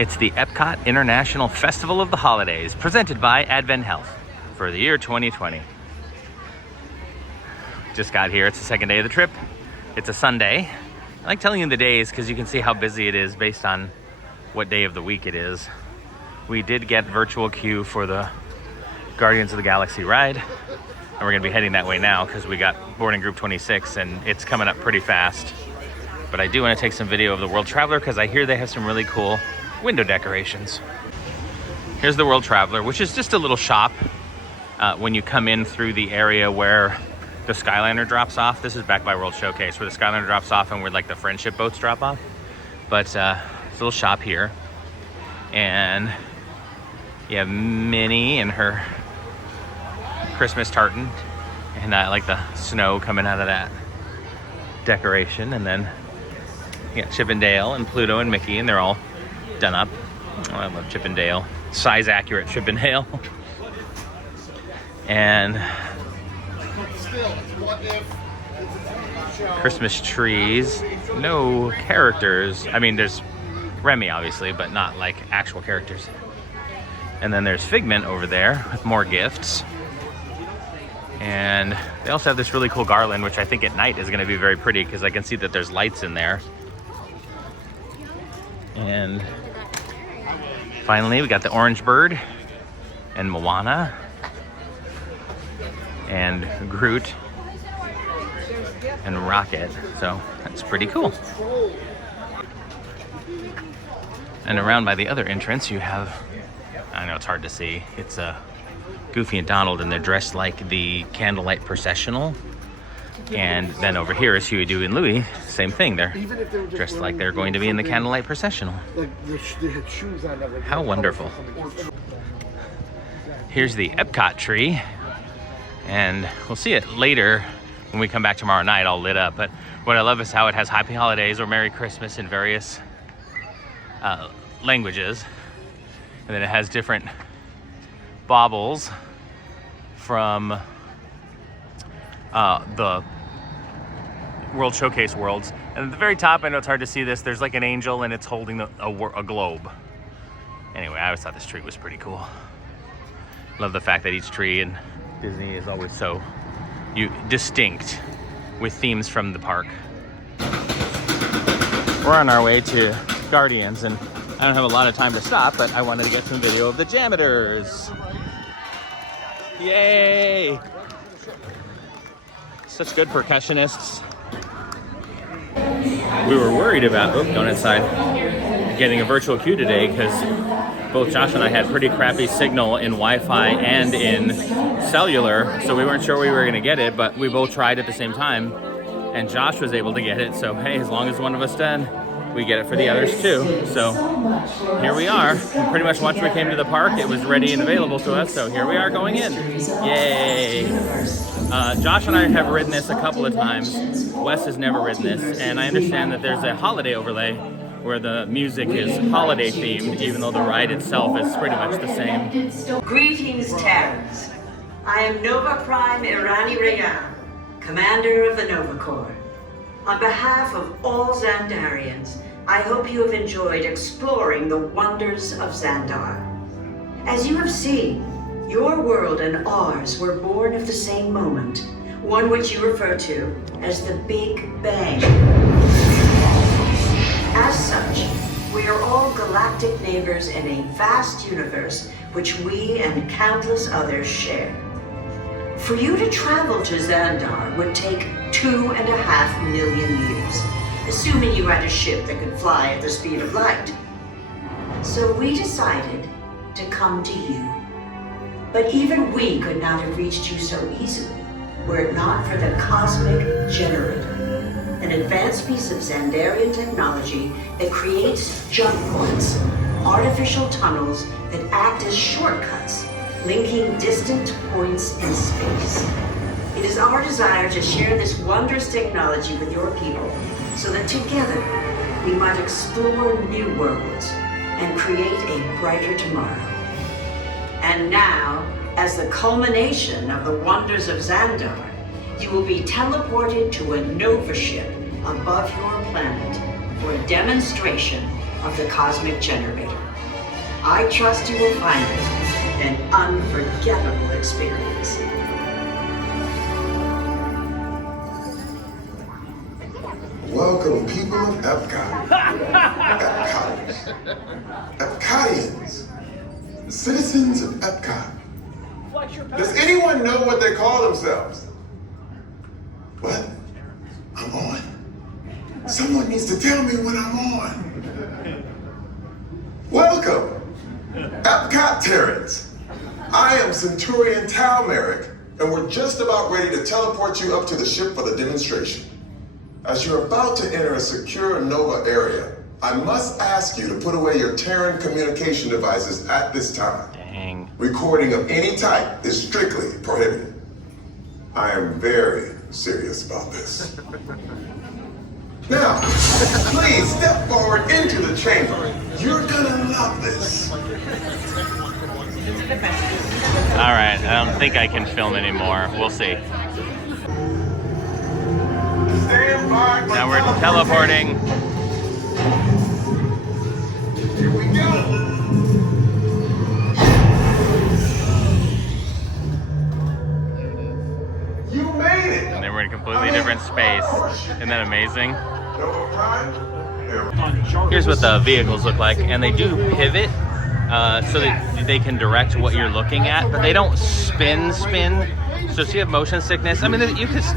It's the Epcot International Festival of the Holidays, presented by Advent Health for the year 2020. Just got here. It's the second day of the trip. It's a Sunday. I like telling you the days because you can see how busy it is based on what day of the week it is. We did get virtual queue for the Guardians of the Galaxy ride, and we're gonna be heading that way now because we got boarding group 26 and it's coming up pretty fast. But I do want to take some video of the World Traveler because I hear they have some really cool window decorations. Here's the World Traveler, which is just a little shop when you come in through the area where the Skyliner drops off. This is back by World Showcase where the Skyliner drops off and where like the friendship boats drop off. But it's a little shop here. And you have Minnie and her Christmas tartan. And I like the snow coming out of that decoration. And then you got Chip and Dale and Pluto and Mickey, and they're all done up. Oh, I love Chip and Dale. Size accurate Chip and Dale. And Christmas trees. No characters. I mean, there's Remy obviously, but not like actual characters. And then there's Figment over there with more gifts. And they also have this really cool garland, which I think at night is going to be very pretty because I can see that there's lights in there. And finally, we got the Orange Bird and Moana and Groot and Rocket. So that's pretty cool. And around by the other entrance, you have, I know it's hard to see, it's Goofy and Donald, and they're dressed like the candlelight processional. And then over here is Huey, Dewey, and Louie. Same thing. They're dressed like they're going to be in the candlelight processional. How wonderful. Here's the Epcot tree. And we'll see it later when we come back tomorrow night, all lit up. But what I love is how it has Happy Holidays or Merry Christmas in various languages. And then it has different baubles from the World Showcase worlds. And at the very top, I know it's hard to see this, there's like an angel and it's holding a globe. Anyway, I always thought this tree was pretty cool. Love the fact that each tree in Disney is always so distinct with themes from the park. We're on our way to Guardians, and I don't have a lot of time to stop, but I wanted to get some video of the Jammers. Yay! Such good percussionists. We were worried about, going inside, getting a virtual queue today because both Josh and I had pretty crappy signal in Wi-Fi and in cellular, so we weren't sure we were going to get it, but we both tried at the same time, and Josh was able to get it, so hey, as long as one of us did, we get it for the others too. So here we are. Pretty much once we came to the park, it was ready and available to us, so here we are going in. Yay! Josh and I have ridden this a couple of times. Wes has never ridden this, and I understand that there's a holiday overlay where the music is holiday themed, even though the ride itself is pretty much the same. Greetings, Terrans. I am Nova Prime Irani Rayan, commander of the Nova Corps. On behalf of all Xandarians, I hope you have enjoyed exploring the wonders of Xandar. As you have seen, your world and ours were born of the same moment, one which you refer to as the Big Bang. As such, we are all galactic neighbors in a vast universe which we and countless others share. For you to travel to Xandar would take 2.5 million years, assuming you had a ship that could fly at the speed of light. So we decided to come to you. But even we could not have reached you so easily were it not for the Cosmic Generator, an advanced piece of Xandarian technology that creates jump points, artificial tunnels that act as shortcuts, linking distant points in space. It is our desire to share this wondrous technology with your people so that together we might explore new worlds and create a brighter tomorrow. And now, as the culmination of the wonders of Xandar, you will be teleported to a Nova ship above your planet for a demonstration of the Cosmic Generator. I trust you will find it an unforgettable experience. Welcome, people of Epcot. Epcoters. Epcotians. The citizens of Epcot. Does anyone know what they call themselves? What? I'm on. Someone needs to tell me when I'm on. Welcome, Epcot Terrans. I am Centurion Tal Merrick, and we're just about ready to teleport you up to the ship for the demonstration. As you're about to enter a secure Nova area, I must ask you to put away your Terran communication devices at this time. Dang. Recording of any type is strictly prohibited. I am very serious about this. Now, please step forward into the chamber. You're gonna love this. All right, I don't think I can film anymore. We'll see. Stand by for Now we're teleporting. Here we go. You made it. And then we're in a completely different space. Isn't that amazing? Nova Prime. Here's what the vehicles look like, and they do pivot so that they can direct what you're looking at, but they don't spin. So if you have motion sickness, I mean,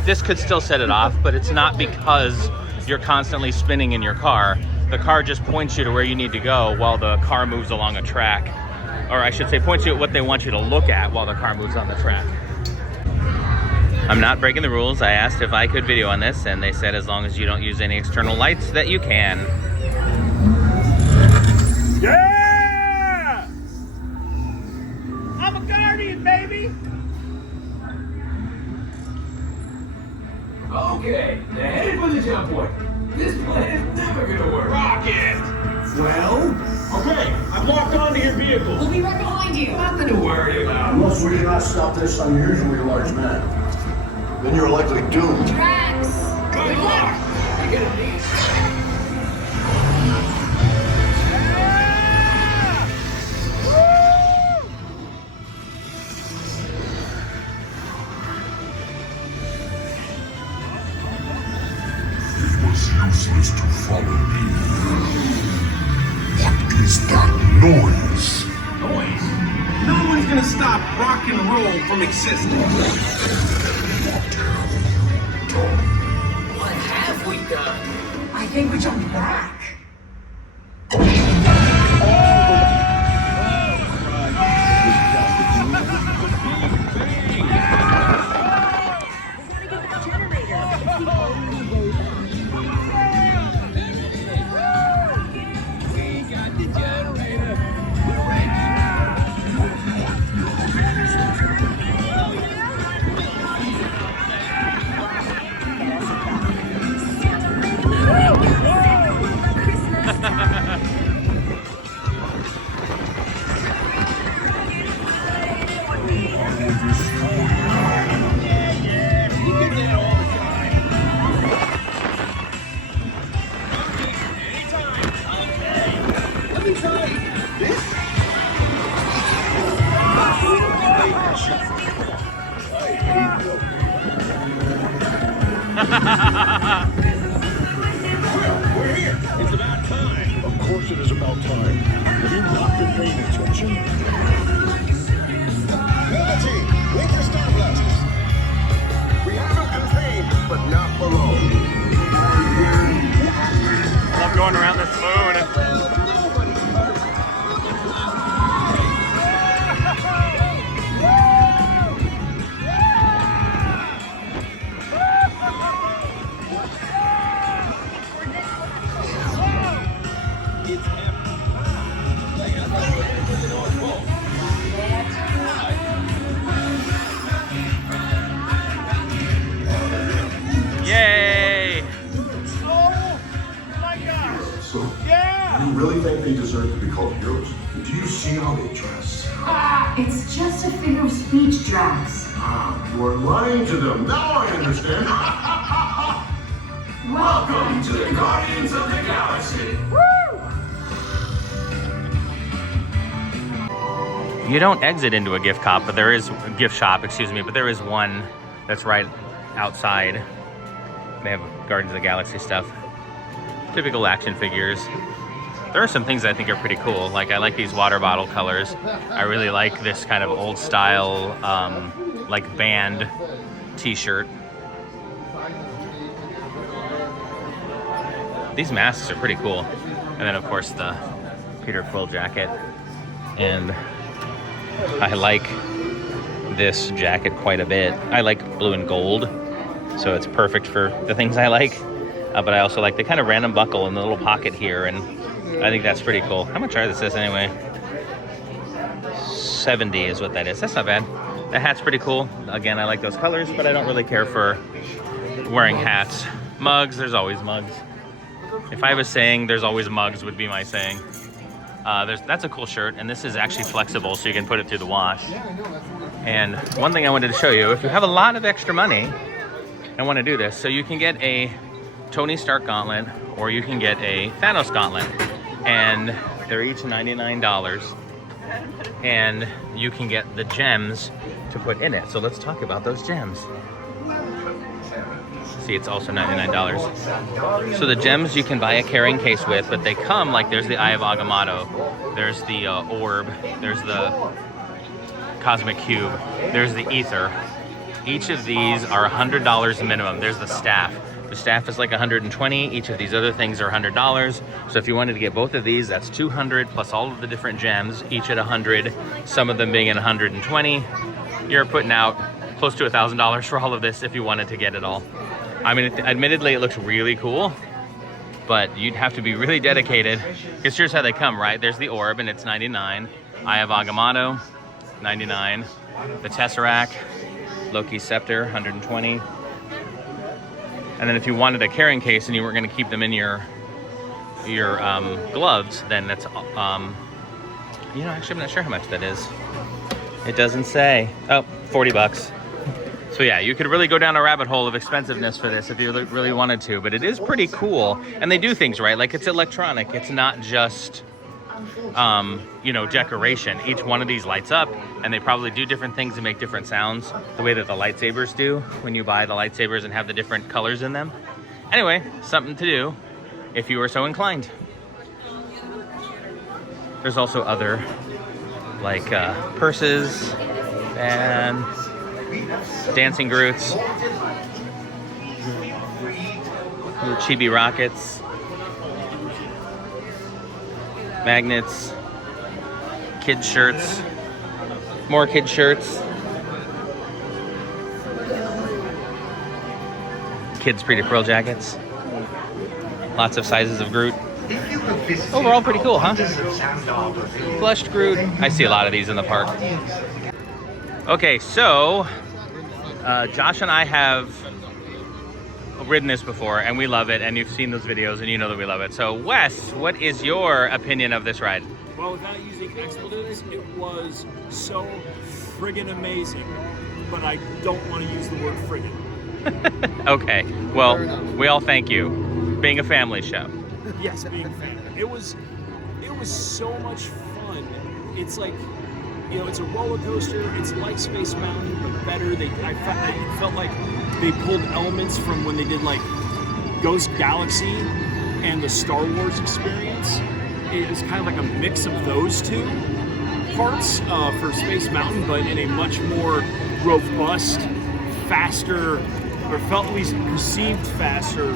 this could still set it off, but it's not because you're constantly spinning in your car. The car just points you to where you need to go while the car moves along a track. Or I should say, points you at what they want you to look at while the car moves on the track. I'm not breaking the rules. I asked if I could video on this, and they said as long as you don't use any external lights that you can. Yeah! I'm a guardian, baby! Okay, they're headed for the jump point. This plan is never gonna work. Rocket! Well, Okay, I've locked onto your vehicle. We'll be right behind you. nothing to worry about. Unless we cannot stop this unusually large man, then you're likely doomed. Drax! Good luck! You're gonna need It was useless to follow me. What is that noise? Noise. No one's gonna stop rock and roll from existing. What have we done? I think we jumped back. We're here. It's about time. Of course it is about time. Have you not been paying attention? Nova team, link your star blasters. We have them contained, but not below. Love going around this moon. Yay! Oh my God! So, Yeah! you really think they deserve to be called heroes? Do you see how they dress? It's just a figure of speech, Drax. You are lying to them. Now I understand. Welcome to the Guardians of the Galaxy. You don't exit into a gift shop, but there is but there is one that's right outside. They have Guardians of the Galaxy stuff. Typical action figures. There are some things I think are pretty cool. Like I like these water bottle colors. I really like this kind of old style like band t-shirt. These masks are pretty cool. And then of course the Peter Quill jacket. And I like this jacket quite a bit. I like blue and gold, so it's perfect for the things I like. But I also like the kind of random buckle in the little pocket here, and I think that's pretty cool. How much are this anyway? 70 is what that is. That's not bad. The hat's pretty cool. Again, I like those colors, but I don't really care for wearing hats. Mugs, there's always mugs. If I was saying there's always mugs would be my saying. That's a cool shirt, and this is actually flexible, so you can put it through the wash. And one thing I wanted to show you, if you have a lot of extra money and want to do this, so you can get a Tony Stark gauntlet, or you can get a Thanos gauntlet, and they're each $99, and you can get the gems to put in it. So let's talk about those gems. See, it's also $99. So the gems you can buy a carrying case with, but they come like there's the Eye of Agamotto, there's the orb, there's the cosmic cube, there's the ether. Each of these are $100 minimum. There's the staff. The staff is like $120. Each of these other things are $100. So if you wanted to get both of these, that's $200 plus all of the different gems, each at $100. Some of them being at $120. You're putting out close to $1,000 for all of this if you wanted to get it all. I mean, admittedly, it looks really cool, but you'd have to be really dedicated. Because here's how they come, right? There's the orb, and it's $99. Eye of Agamotto, $99. The Tesseract, Loki's scepter, $120. And then if you wanted a carrying case and you weren't going to keep them in your gloves, then that's actually I'm not sure how much that is. It doesn't say. Oh, $40. So yeah, you could really go down a rabbit hole of expensiveness for this if you really wanted to, but it is pretty cool. And they do things right, like it's electronic. It's not just decoration. Each one of these lights up, and they probably do different things and make different sounds, the way that the lightsabers do when you buy the lightsabers and have the different colors in them. Anyway, something to do if you were so inclined. There's also other like purses and dancing Groots, little chibi rockets, magnets, kids shirts, more kids shirts, kids Peter Quill jackets, lots of sizes of Groot. Overall pretty cool, huh? Flushed Groot. I see a lot of these in the park. Okay, so Josh and I have ridden this before, and we love it, and you've seen those videos, and you know that we love it. So, Wes, what is your opinion of this ride? Well, without using expletives, it was so friggin' amazing, but I don't want to use the word friggin'. Okay, well, we all thank you. Being a family show. Yes, being a family. It was so much fun. It's like, it's a roller coaster. It's like Space Mountain, but better. I felt like they pulled elements from when they did like Ghost Galaxy and the Star Wars experience. It was kind of like a mix of those two parts for Space Mountain, but in a much more robust, faster, or felt at least perceived faster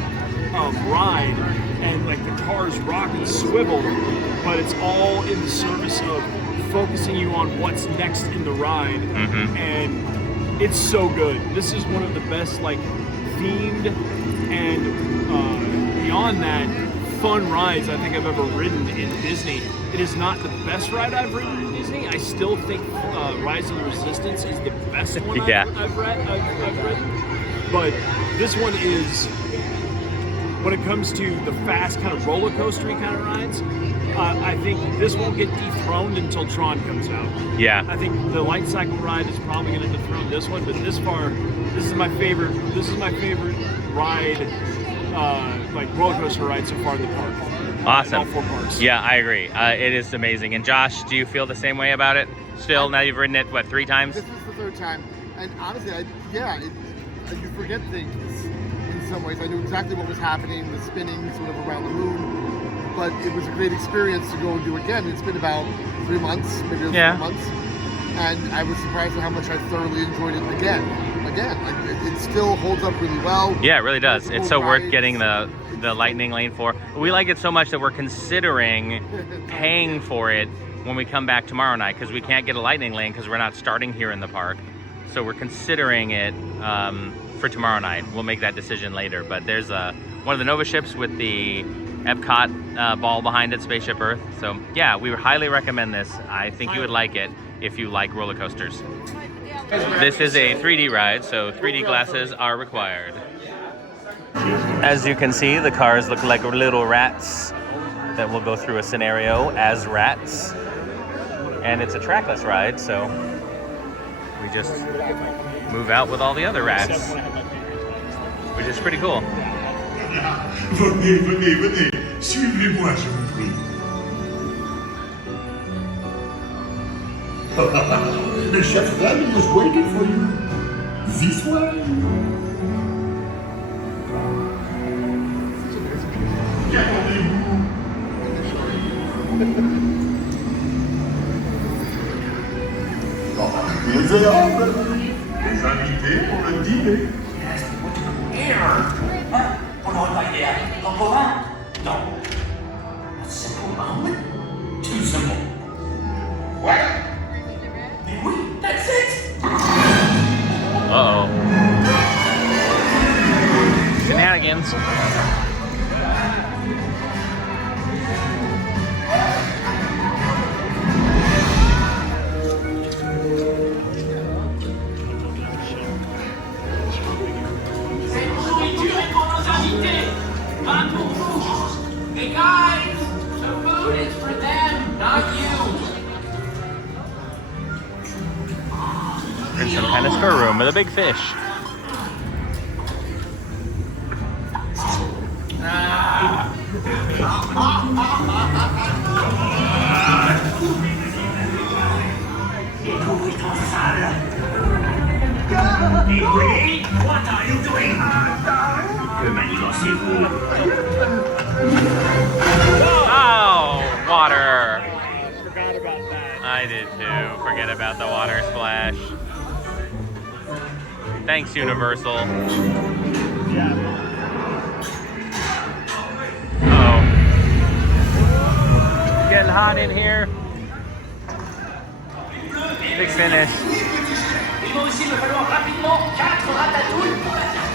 ride. And like the cars rock and swivel, but it's all in the service of focusing you on what's next in the ride. And it's so good. This is one of the best like themed and beyond that fun rides I think I've ever ridden in Disney. It is not the best ride I've ridden in Disney. I still think Rise of the Resistance is the best one I've ridden. But this one is, when it comes to the fast kind of roller coastery kind of rides, I think this won't get dethroned until Tron comes out. Yeah. I think the Light Cycle ride is probably going to dethrone this one, but this is my favorite. This is my favorite ride, like roller coaster ride so far in the park. Awesome. All 4 parks. Yeah, I agree. It is amazing. And Josh, do you feel the same way about it? Still, now you've ridden it, what, 3 times? This was the 3rd time, and honestly, you forget things in some ways. I knew exactly what was happening, the spinning sort of around the moon, but it was a great experience to go and do again. It's been about 3 months, maybe 4 months, and I was surprised at how much I thoroughly enjoyed it again. Like, it still holds up really well. Yeah, it really does. It's so worth getting the lightning lane for. We like it so much that we're considering paying for it when we come back tomorrow night, because we can't get a lightning lane because we're not starting here in the park. So we're considering it for tomorrow night. We'll make that decision later. But there's one of the Nova ships with the Epcot ball behind it, Spaceship Earth. So yeah, we highly recommend this. I think you would like it if you like roller coasters. This is a 3D ride, so 3D glasses are required. As you can see, the cars look like little rats that will go through a scenario as rats. And it's a trackless ride, so we just move out with all the other rats, which is pretty cool. Venez, venez, venez. Suivez-moi, je vous prie. The chef Rami was waiting for you. This way. Gardez-vous. Misérable. Les invités pour le dîner. Pour le repas idéal, en province? Non. C'est pour Mahmoud? Tout simplement. What? Mais oui, that's it! Uh-oh. Shenanigans. Not pour vous. Hey guys, the food is for them, not you. We're in some kind of storeroom with a big fish. Wait, what are you doing? Que manigancez-vous? Oh, water. Forgot about that. I did too. Forget about the water splash. Thanks, Universal. Uh-oh. Getting hot in here. Big finish. Il va aussi me falloir rapidement 4 ratatouilles pour la carte.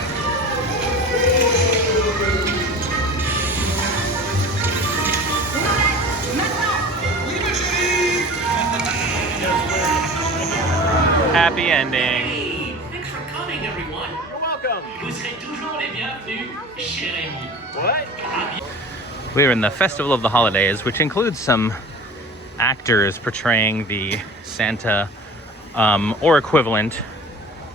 Happy ending. Hey, thanks for coming, everyone. You're welcome. Vous serez toujours les bienvenus, cher ami. What? We're in the Festival of the Holidays, which includes some actors portraying the Santa or equivalent,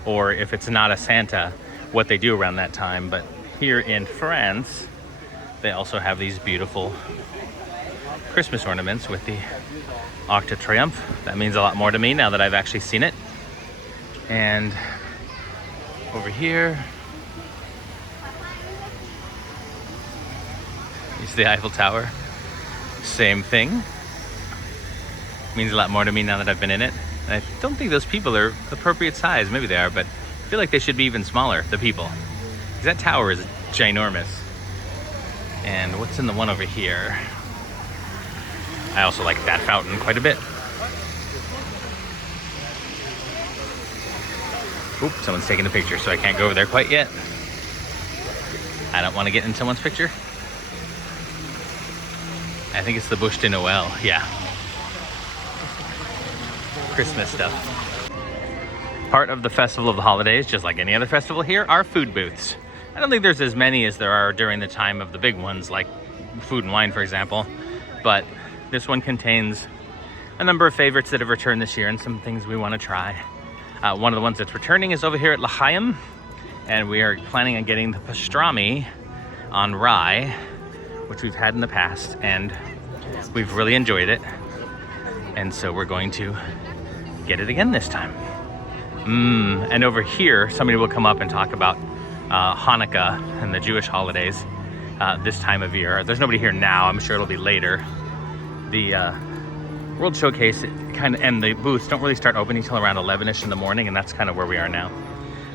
or if it's not a Santa, what they do around that time. But here in France, they also have these beautiful Christmas ornaments with the Arc de Triomphe. That means a lot more to me now that I've actually seen it. And over here is the Eiffel Tower. Same thing. Means a lot more to me now that I've been in it. And I don't think those people are appropriate size. Maybe they are, but I feel like they should be even smaller, the people. Because that tower is ginormous. And what's in the one over here? I also like that fountain quite a bit. Oop, someone's taking a picture, so I can't go over there quite yet. I don't want to get in someone's picture. I think it's the Bûche de Noël, yeah. Christmas stuff. Part of the Festival of the Holidays, just like any other festival here, are food booths. I don't think there's as many as there are during the time of the big ones, like Food and Wine, for example. But this one contains a number of favorites that have returned this year and some things we want to try. One of the ones that's returning is over here at L'Chaim, and we are planning on getting the pastrami on rye which we've had in the past, and we've really enjoyed it. And so we're going to get it again this time. And over here, somebody will come up and talk about Hanukkah and the Jewish holidays this time of year. There's nobody here now. I'm sure it'll be later. The World Showcase and the booths don't really start opening until around 11ish in the morning, and that's kind of where we are now.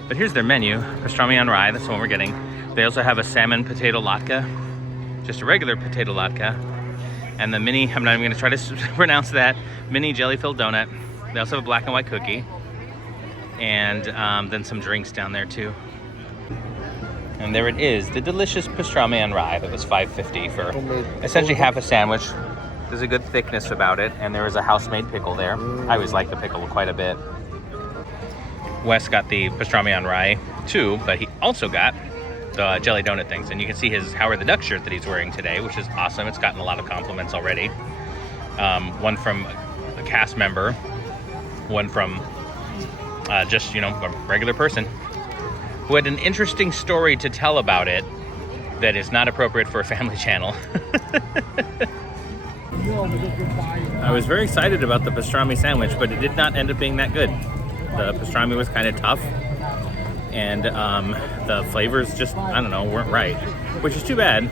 But here's their menu. Pastrami on rye, that's the one we're getting. They also have a salmon potato latke, just a regular potato latke, and the mini, I'm not even gonna try to pronounce that, mini jelly-filled donut. They also have a black and white cookie, and then some drinks down there too. And there it is, the delicious pastrami on rye that was $5.50 for essentially half a sandwich. There's a good thickness about it, and there is a house-made pickle there. I always like the pickle quite a bit. Wes got the pastrami on rye too, but he also got the jelly donut things. And you can see his Howard the Duck shirt that he's wearing today, which is awesome. It's gotten a lot of compliments already. One from a cast member, one from just, you know, a regular person who had an interesting story to tell about it that is not appropriate for a family channel. I was very excited about the pastrami sandwich, but it did not end up being that good. The pastrami was kind of tough, and the flavors just, I don't know, weren't right, which is too bad.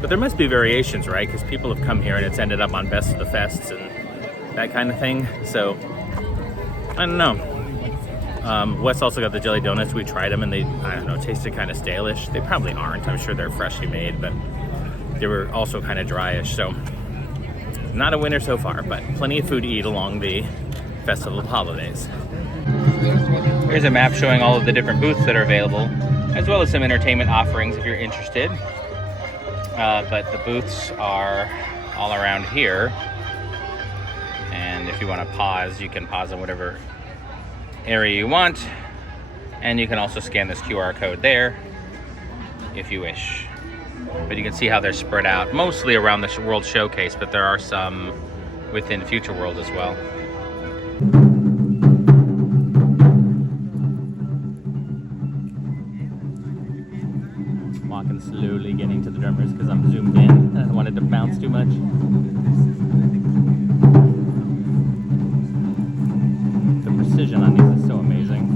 But there must be variations, right? Because people have come here and it's ended up on Best of the Fests and that kind of thing. So, I don't know. Wes also got the jelly donuts. We tried them and they, I don't know, tasted kind of stale-ish. They probably aren't. I'm sure they're freshly made, but they were also kind of dry-ish. So, not a winner so far, but plenty of food to eat along the festival of holidays. Here's a map showing all of the different booths that are available, as well as some entertainment offerings if you're interested. But the booths are all around here. And if you want to pause, you can pause in whatever area you want. And you can also scan this QR code there if you wish. But you can see how they're spread out, mostly around the World Showcase, but there are some within Future World as well. Walking slowly, getting to the drummers because I'm zoomed in and I don't want it to bounce too much. The precision on these is so amazing.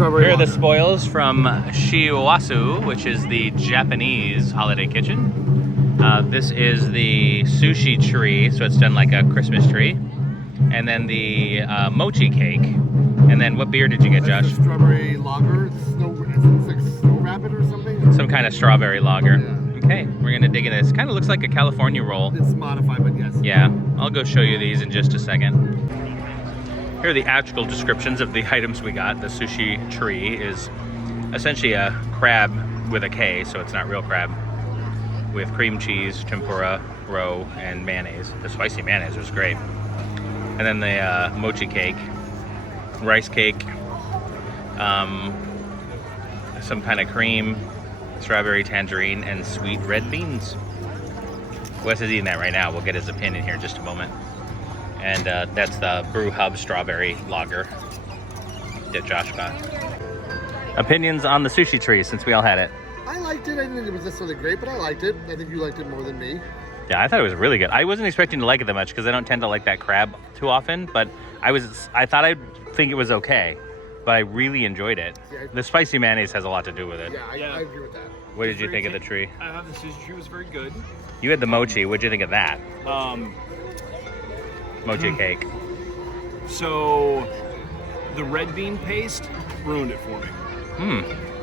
Here are the spoils from Shiwasu, which is the Japanese holiday kitchen. This is the sushi tree, so it's done like a Christmas tree. And then the mochi cake. And then what beer did you get, Josh? Strawberry lager. It's like Snow Rabbit or something? Some kind of strawberry lager. Yeah. Okay, we're gonna dig into this. Kind of looks like a California roll. It's modified, but yes. Yeah, I'll go show you these in just a second. Here are the actual descriptions of the items we got. The sushi tree is essentially a crab with a K, so it's not real crab. with cream cheese, tempura, roe, and mayonnaise. The spicy mayonnaise was great. And then the mochi cake, rice cake, some kind of cream, strawberry tangerine, and sweet red beans. Wes is eating that right now. We'll get his opinion here in just a moment. And that's the Brew Hub strawberry lager that Josh got. Opinions on the sushi tree since we all had it. I liked it. I didn't think it was necessarily great, but I liked it. I think you liked it more than me. Yeah, I thought it was really good. I wasn't expecting to like it that much because I don't tend to like that crab too often, but I thought I'd think it was okay, but I really enjoyed it. Yeah, The spicy mayonnaise has a lot to do with it. Yeah, I agree with that. What did you think of the tree? I thought the sushi tree was very good. You had the mochi. What did you think of that? Mochi cake. So the red bean paste ruined it for me.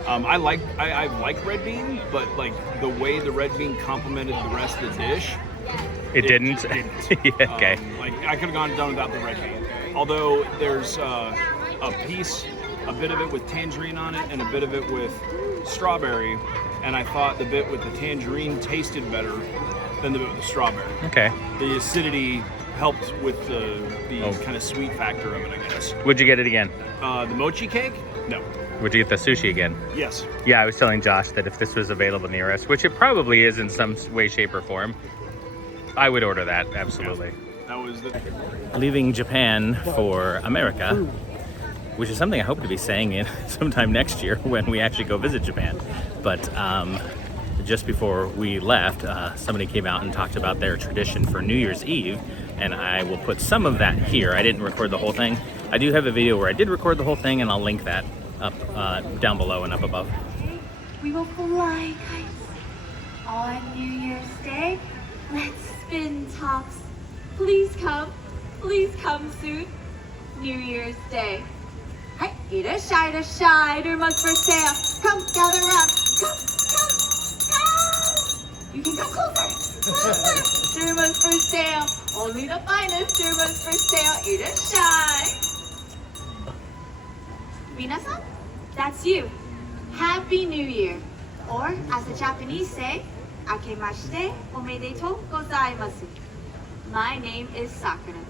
I like red bean, but like the way the red bean complemented the rest of the dish, It didn't? Yeah, okay. like I could have gone done without the red bean. Although there's a bit of it with tangerine on it and a bit of it with strawberry, and I thought the bit with the tangerine tasted better than the bit with the strawberry. Okay. The acidity helped with the kind of sweet factor of it, I guess. Would you get it again? The mochi cake? No. Would you get the sushi again? Yes. Yeah, I was telling Josh that if this was available near us, which it probably is in some way, shape, or form, I would order that, absolutely. That was the... Leaving Japan for America, which is something I hope to be saying in sometime next year when we actually go visit Japan. But just before we left, somebody came out and talked about their tradition for New Year's Eve, and I will put some of that here. I didn't record the whole thing. I do have a video where I did record the whole thing, and I'll link that up down below and up above. We will fly kites on New Year's Day. Let's spin tops. Please come soon. New Year's Day. Hi, eat a shy, dermas for sale. Come, gather round. Come. You can come closer. Dermas for sale. Only the finest dermas for sale. Eat a shy. Minasan, that's you. Happy New Year. Or, as the Japanese say, Akemashite omedetou gozaimasu. My name is Sakura.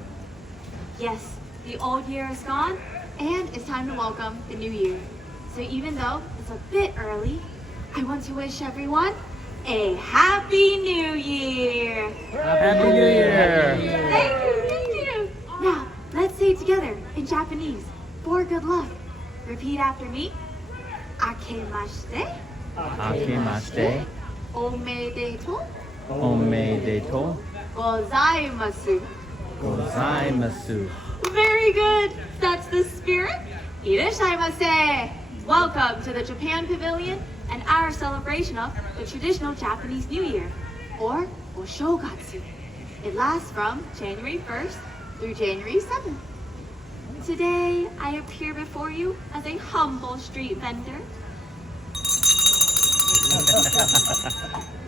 Yes, the old year is gone, and it's time to welcome the new year. So even though it's a bit early, I want to wish everyone a Happy New Year! Happy New Year! Thank you! Now, let's say it together in Japanese for good luck. Repeat after me. Akemashite. Akemashite. Omedetou. Omedetou Gozaimasu. gozaimasu. Very good. That's the spirit. Irashaimase. Welcome to the Japan Pavilion and our celebration of the traditional Japanese New Year, or Oshogatsu. It lasts from January 1st through January 7th. Today, I appear before you as a humble street vendor.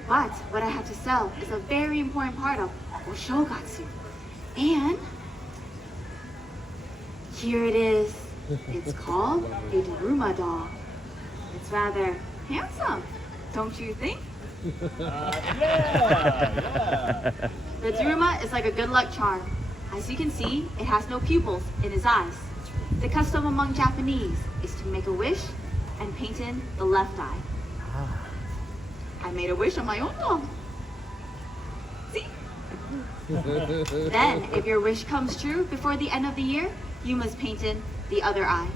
But what I have to sell is a very important part of Oshogatsu. And here it is. It's called a Daruma doll. It's rather handsome, don't you think? Yeah. The Daruma is like a good luck charm. As you can see, it has no pupils in his eyes. The custom among Japanese is to make a wish and paint in the left eye. I made a wish on my own doll. See? Then, if your wish comes true before the end of the year, you must paint in the other eye.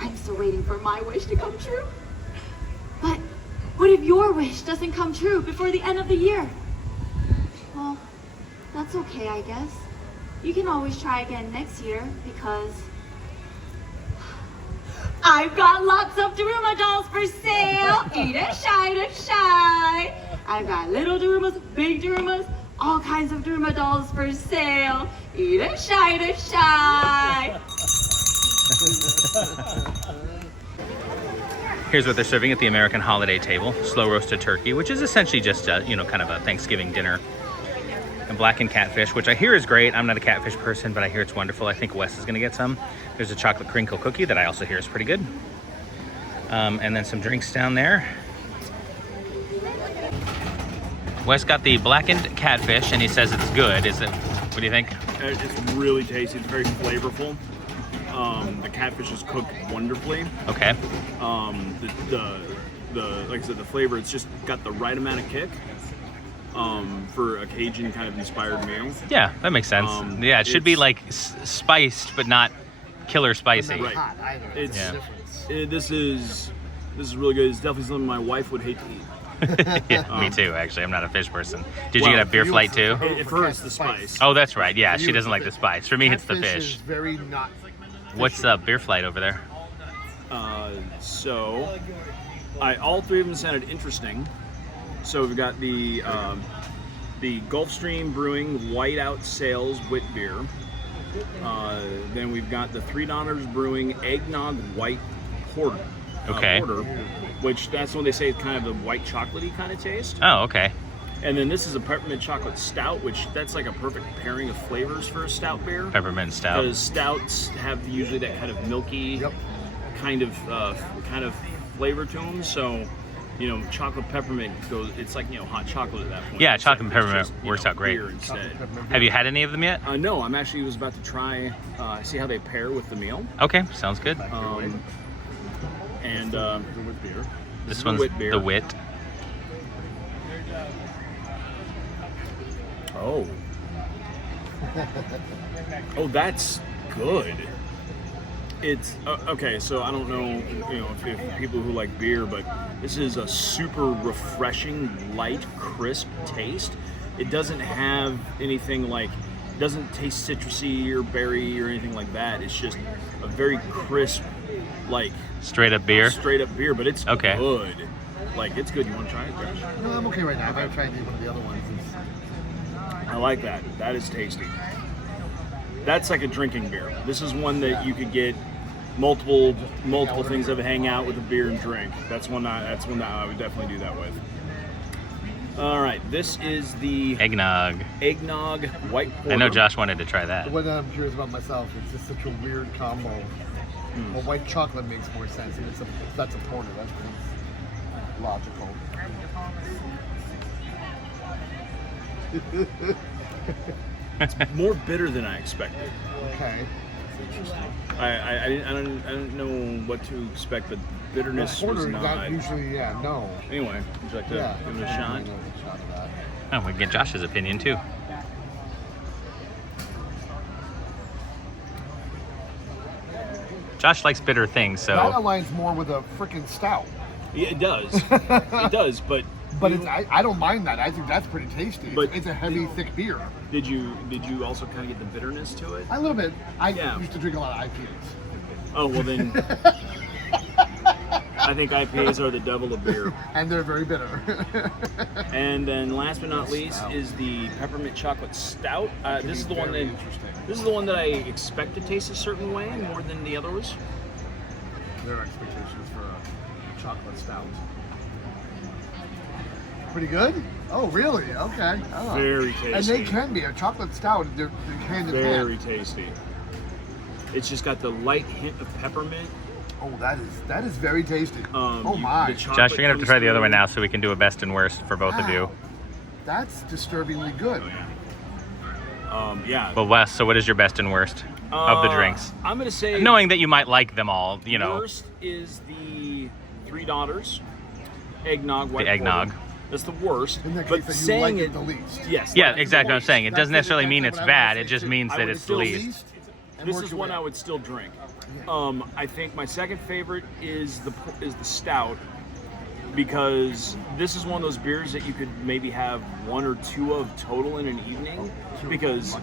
I'm still waiting for my wish to come true. But what if your wish doesn't come true before the end of the year? Well, that's okay, I guess. You can always try again next year because I've got lots of Daruma dolls for sale. Eat a shy. I've got little Darumas, big Darumas, all kinds of Daruma dolls for sale. Eat a shy. Here's what they're serving at the American holiday table. Slow roasted turkey, which is essentially just a, kind of a Thanksgiving dinner. And blackened catfish, which I hear is great. I'm not a catfish person, but I hear it's wonderful. I think Wes is gonna get some. There's a chocolate crinkle cookie that I also hear is pretty good. And then some drinks down there. Wes got the blackened catfish, and he says it's good. Is it? What do you think? It's really tasty. It's very flavorful. The catfish is cooked wonderfully. Okay. The like I said, the flavor, it's just got the right amount of kick for a Cajun kind of inspired meal. Yeah, that makes sense. Yeah, it should be like spiced, but not killer spicy. Right. Hot either. It's Yeah. This is really good. It's definitely something my wife would hate to eat. Yeah, me too, actually. I'm not a fish person. Did you get a beer flight too? For her, it's the spice. Oh, that's right. Yeah, she doesn't like the spice. For me, it's the Catfish fish. is very not. What's beer flight over there? So, all three of them sounded interesting. So we've got the Gulfstream Brewing Whiteout Sales Wit Beer. Then we've got the $3 Brewing Eggnog White Porter. Okay. Porter, which that's when they say it's kind of the white chocolatey kind of taste. Oh, okay. And then this is a peppermint chocolate stout, which that's like a perfect pairing of flavors for a stout beer. Peppermint stout. Because stouts have usually that kind of milky kind of flavor to them. So, you know, chocolate peppermint goes. It's like, you know, hot chocolate at that point. Yeah, It's chocolate like, peppermint it's just, works out great. beer instead. Have you had any of them yet? No, I'm actually was about to try, see how they pair with the meal. Okay, sounds good. And The wit beer. This the one's wit beer. the wit. Oh. Oh, that's good. It's okay. So I don't know, you know, if people who like beer, but this is a super refreshing, light, crisp taste. It doesn't have anything like, it doesn't taste citrusy or berry or anything like that. It's just a very crisp, like Straight up beer. straight up beer, but it's Okay. good. Like, it's good. You want to try it, Josh? No, I'm okay right now. I've tried one of the other ones. I like that. That is tasty. That's like a drinking beer. This is one that you could get multiple things of it, hang out with a beer and drink. That's one that I would definitely do that with. All right, this is the Eggnog. Eggnog White Porter. I know Josh wanted to try that. The one that I'm curious about myself, it's just such a weird combo. Well, white chocolate makes more sense, and that's a porter. That's pretty logical. It's more bitter than I expected. Okay. I didn't know what to expect, but bitterness Porter was is not. not usually, no. Anyway, would you like to give it a shot? I'm gonna give it a shot of that. Oh, we can get Josh's opinion too. Josh likes bitter things, That so aligns more with a freaking stout. Yeah, it does. It does, but But I don't mind that. I think that's pretty tasty. But- It's a heavy, thick beer. did you also kind of get the bitterness to it? A little bit. I Yeah. used to drink a lot of IPAs. Oh, well then, I think IPAs are the devil of beer. And they're very bitter. And then last but not least is the peppermint chocolate stout. This is the one that I expect to taste a certain way more than the others. Their expectations for a chocolate stout. Pretty good? Oh, really? Okay. Oh. Very tasty. And they can be. A chocolate stout, they're hand in Very hand. tasty. It's just got the light hint of peppermint. Oh, that is very tasty. Oh my. Josh, you're gonna have to try the other one now so we can do a best and worst for both of you. Wow. That's disturbingly good. Yeah. Well, Wes, so what is your best and worst of the drinks? I'm gonna say, Knowing that you might like them all, you know. worst is the Three Daughters Eggnog White The eggnog. Porter. That's the worst. In that but case, that you saying like it it the least. Yes. Yeah, like- exactly what I'm saying. It doesn't That's necessarily mean that's it's what I would bad. say It just too. means I that would it's the still least. and This work is your one way I up. would still drink. I think my second favorite is the stout, because this is one of those beers that you could maybe have one or two of total in an evening, because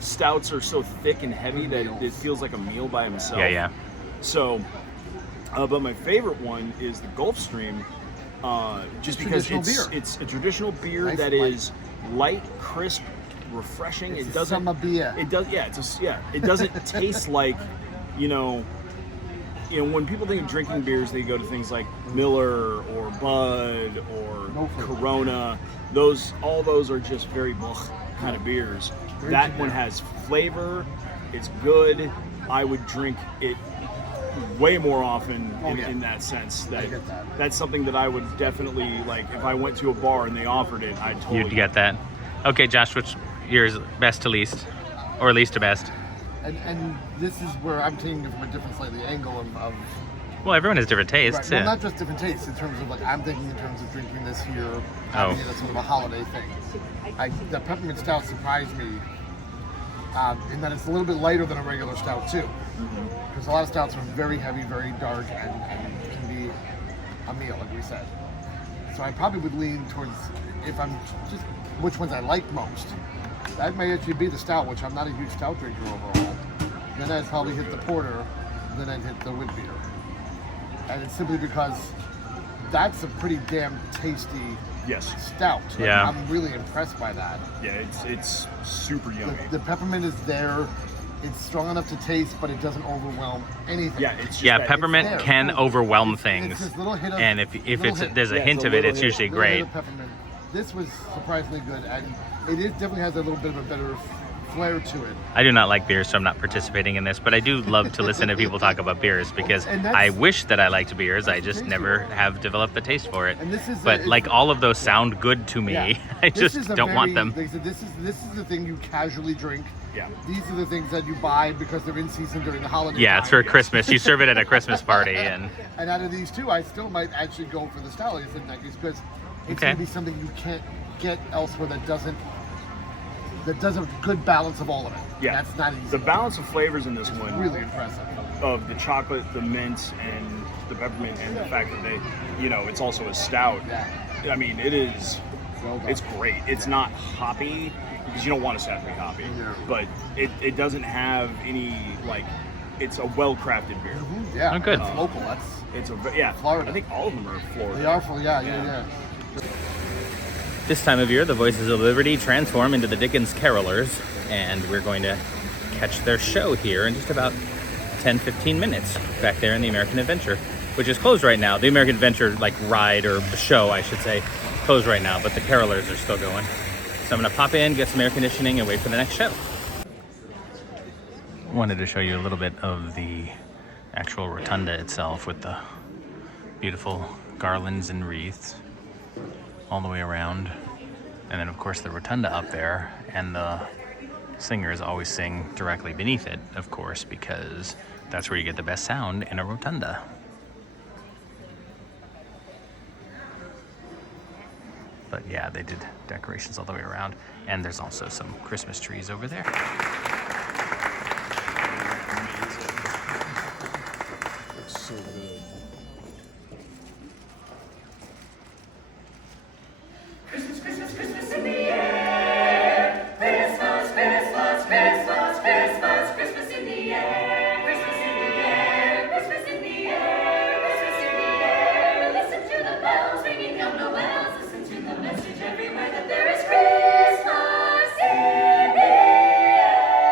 stouts are so thick and heavy that it feels like a meal by himself. Yeah. So, but my favorite one is the Gulfstream, just because Traditional beer. it's a traditional beer Nice that and light. is light, crisp, refreshing. It's It a doesn't. summer beer. It does. Yeah. It doesn't taste like, you know, when people think of drinking beers, they go to things like Miller or Bud or No flavor. Corona. All those are just very blech kind of beers. Very That generic. one has flavor. It's good. I would drink it way more often Oh, yeah. in that sense. I get that. That's something that I would definitely, like, if I went to a bar and they offered it, I'd totally You'd get that. Okay, Josh, which yours best to least, or least to best? And this is where I'm taking it from a different slightly angle of Well, everyone has different tastes. right. Well, Yeah. not just different tastes in terms of like I'm thinking in terms of drinking this here, Oh. having it as sort of a holiday thing. The peppermint stout surprised me in that it's a little bit lighter than a regular stout too, because a lot of stouts are very heavy, very dark, and can be a meal, like we said. So I probably would lean towards if I'm just which ones I like most. That may actually be the stout, which I'm not a huge stout drinker overall. Then I'd probably hit the porter, then I'd hit the wheat beer. And it's simply because that's a pretty damn tasty Yes. stout. Like, Yeah. I'm really impressed by that. Yeah, it's super yummy. The peppermint is there. It's strong enough to taste, but it doesn't overwhelm anything. Yeah, it's just Yeah, that- peppermint there. can overwhelm It's things. this little hit of, And if little it's hit. there's a Yeah, hint it's a of it, little it's hit. usually Little hit great. of peppermint. This was surprisingly good, and it definitely has a little bit of a better flair to it. I do not like beers, so I'm not participating in this, but I do love to listen to people talk about beers because And that's- I wish that I liked beers. I just tasty. never have developed the taste for it. And this is But like all of those sound good to me. Yeah. I This just is a don't want very- them. like I said, this is the thing you casually drink. Yeah. These are the things that you buy because they're in season during the holiday. Yeah, it's for time. Christmas. You serve it at a Christmas party, and And out of these two, I still might actually go for the stout in that case because it's Okay. going to be something you can't get elsewhere that does a good balance of all of it. Yeah. That's not easy. The balance of flavors in this one, Really impressive. of the chocolate, the mint, and the peppermint, and the fact that they, it's also a stout. Yeah. I mean, it is. Well done. It's great. It's not hoppy because you don't want a stout to be hoppy, No. but it doesn't have any like. It's a well-crafted beer. Yeah. Oh, good. It's local. That's It's yeah. Florida. I think all of them are Florida. they are full. Yeah. this time of year, the Voices of Liberty transform into the Dickens Carolers, and we're going to catch their show here in just about 10-15 minutes back there in the American Adventure, which is closed right now. The American Adventure ride or show, I should say, closed right now, but the Carolers are still going. So I'm gonna pop in, get some air conditioning, and wait for the next show. Wanted to show you a little bit of the actual rotunda itself with the beautiful garlands and wreaths all the way around. And then of course the rotunda up there, and the singers always sing directly beneath it, of course, because that's where you get the best sound in a rotunda. But yeah, they did decorations all the way around, and there's also some Christmas trees over there. Looks so good. Christmas, Christmas, Christmas in the air. Christmas, Christmas, Christmas, Christmas, Christmas in the air. Christmas in the air. Christmas in the air. Christmas in the air. Listen to the bells ringing down the wells. Listen to the message everywhere that there is Christmas in the air.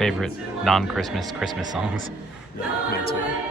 favorite non-Christmas Christmas songs. Yeah, mine too.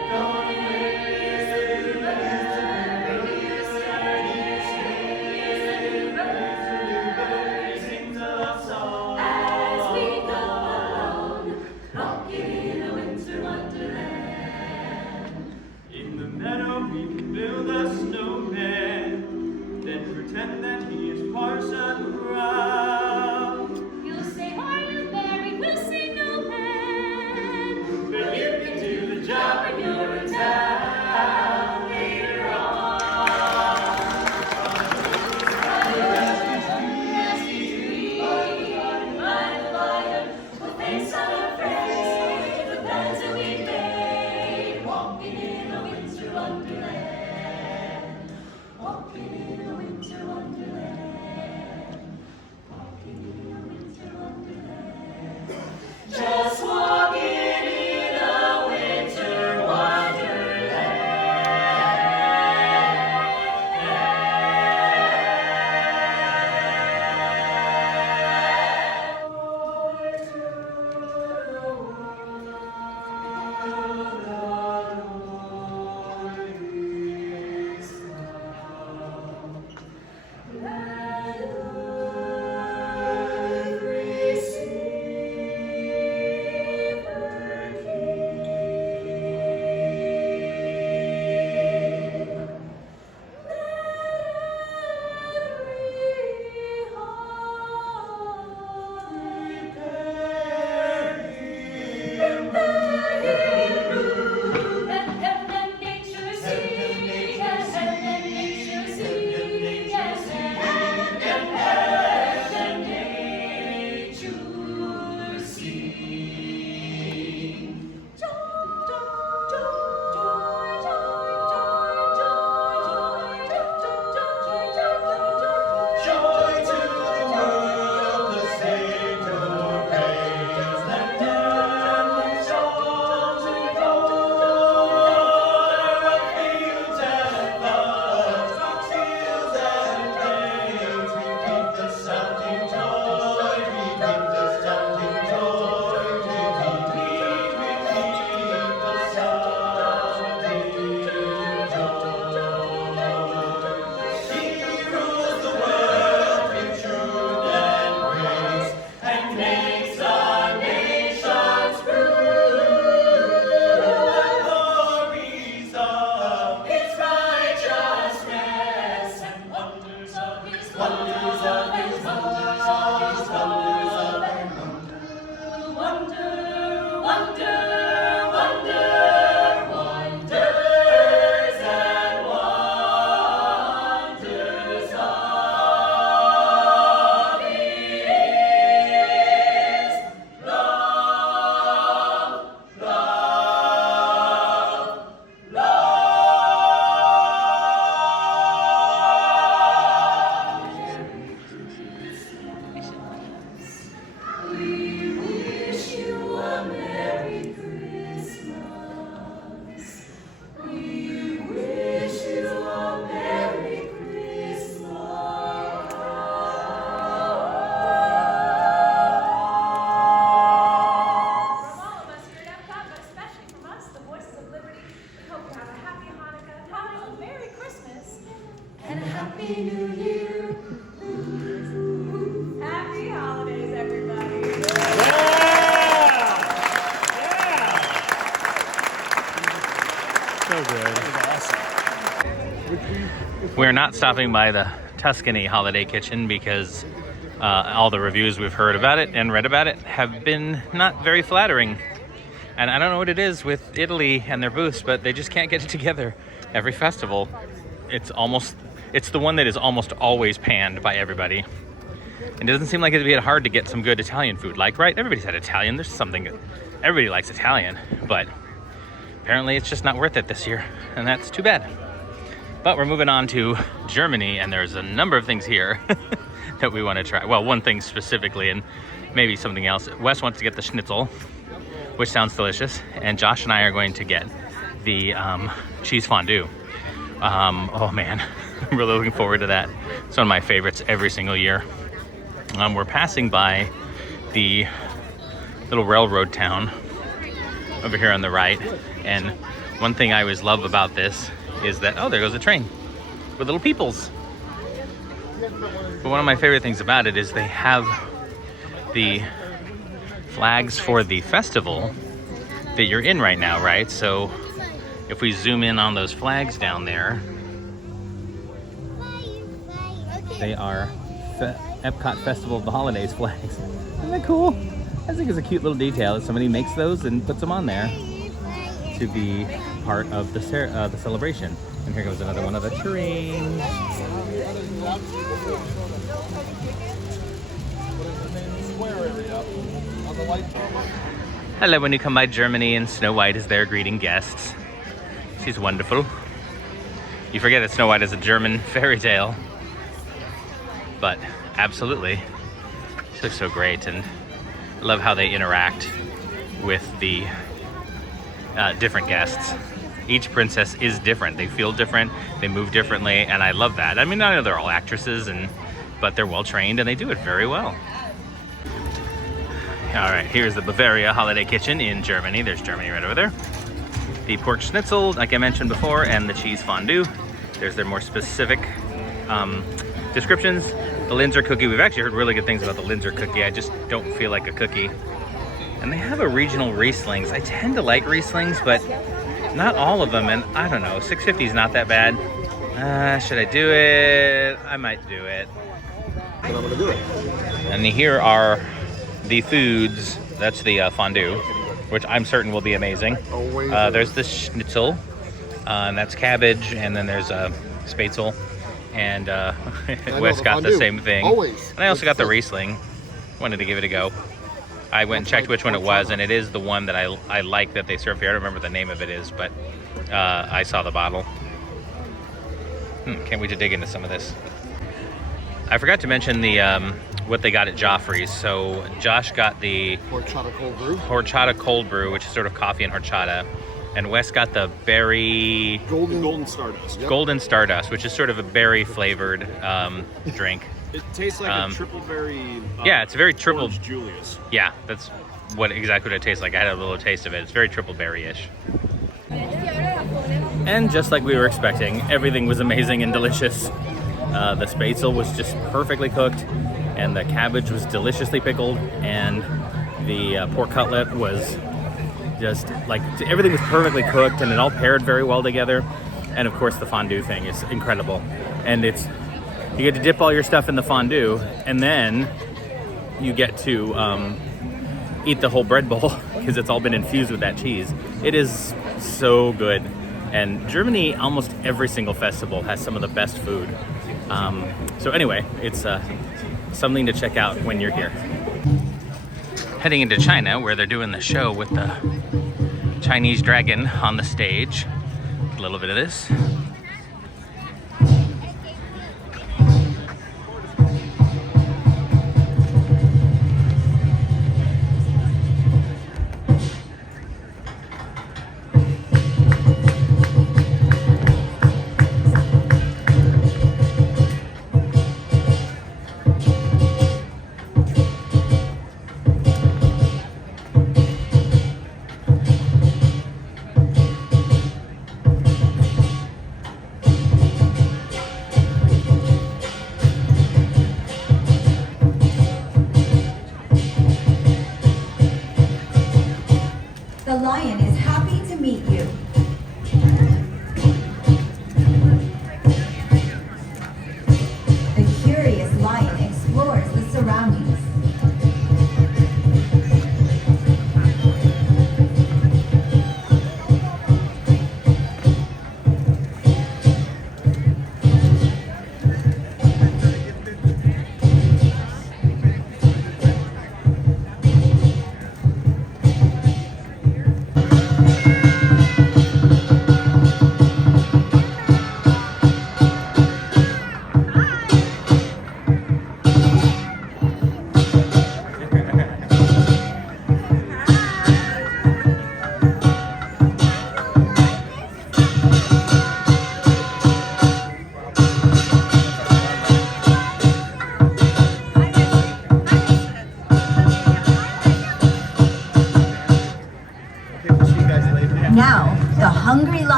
We're not stopping by the Tuscany Holiday Kitchen because all the reviews we've heard about it and read about it have been not very flattering. And I don't know what it is with Italy and their booths, but they just can't get it together. Every festival, it's the one that is almost always panned by everybody. And it doesn't seem like it'd be hard to get some good Italian food. Like, right, everybody's had Italian. There's something, everybody likes Italian, but apparently it's just not worth it this year, and that's too bad. But we're moving on to Germany, and there's a number of things here that we want to try. Well, one thing specifically, and maybe something else. Wes wants to get the schnitzel, which sounds delicious, and Josh and I are going to get the cheese fondue. Oh man, I'm really looking forward to that. It's one of my favorites every single year. We're passing by the little railroad town over here on the right. And one thing I always love about this is that, oh, there goes a train with little peoples. But one of my favorite things about it is they have the flags for the festival that you're in right now, right? So if we zoom in on those flags down there, they are Epcot Festival of the Holidays flags. Isn't that cool? I think it's a cute little detail that somebody makes those and puts them on there to be part of the celebration. And here goes another one of the trains. I love when you come by Germany and Snow White is there greeting guests. She's wonderful. You forget that Snow White is a German fairy tale, but absolutely, she looks so great, and I love how they interact with the different guests. Each princess is different. They feel different, they move differently, and I love that. I mean, I know they're all actresses, but they're well trained and they do it very well. All right, here's the Bavaria Holiday Kitchen in Germany. There's Germany right over there. The pork schnitzel, like I mentioned before, and the cheese fondue. There's their more specific descriptions. The Linzer cookie, we've actually heard really good things about the Linzer cookie. I just don't feel like a cookie. And they have a regional Rieslings. I tend to like Rieslings, but not all of them, and I don't know, $6.50 is not that bad. Should I do it? I might do it. But I'm gonna do it. And here are the foods. That's the fondue, which I'm certain will be amazing. Always. There's the schnitzel, and that's cabbage, and then there's a spätzle, and Wes got the same thing. Always. And I also got the Riesling. Wanted to give it a go. I went and checked which one it was, and it is the one that I like that they serve here. I don't remember the name of it is, but I saw the bottle. Can't wait to dig into some of this. I forgot to mention the what they got at Joffrey's. So Josh got the horchata cold brew. Horchata cold brew, which is sort of coffee and horchata. And Wes got the berry... Golden Stardust. Yep. Golden Stardust, which is sort of a berry flavored drink. It tastes like a triple berry. Yeah, it's very triple. Orange Julius. Yeah, that's exactly what it tastes like. I had a little taste of it. It's very triple berry-ish. And just like we were expecting, everything was amazing and delicious. The spätzle was just perfectly cooked, and the cabbage was deliciously pickled, and the pork cutlet was just like, everything was perfectly cooked, and it all paired very well together. And of course the fondue thing is incredible. And you get to dip all your stuff in the fondue, and then you get to eat the whole bread bowl because it's all been infused with that cheese. It is so good. And Germany, almost every single festival has some of the best food. So anyway, it's something to check out when you're here. Heading into China, where they're doing the show with the Chinese dragon on the stage. A little bit of this.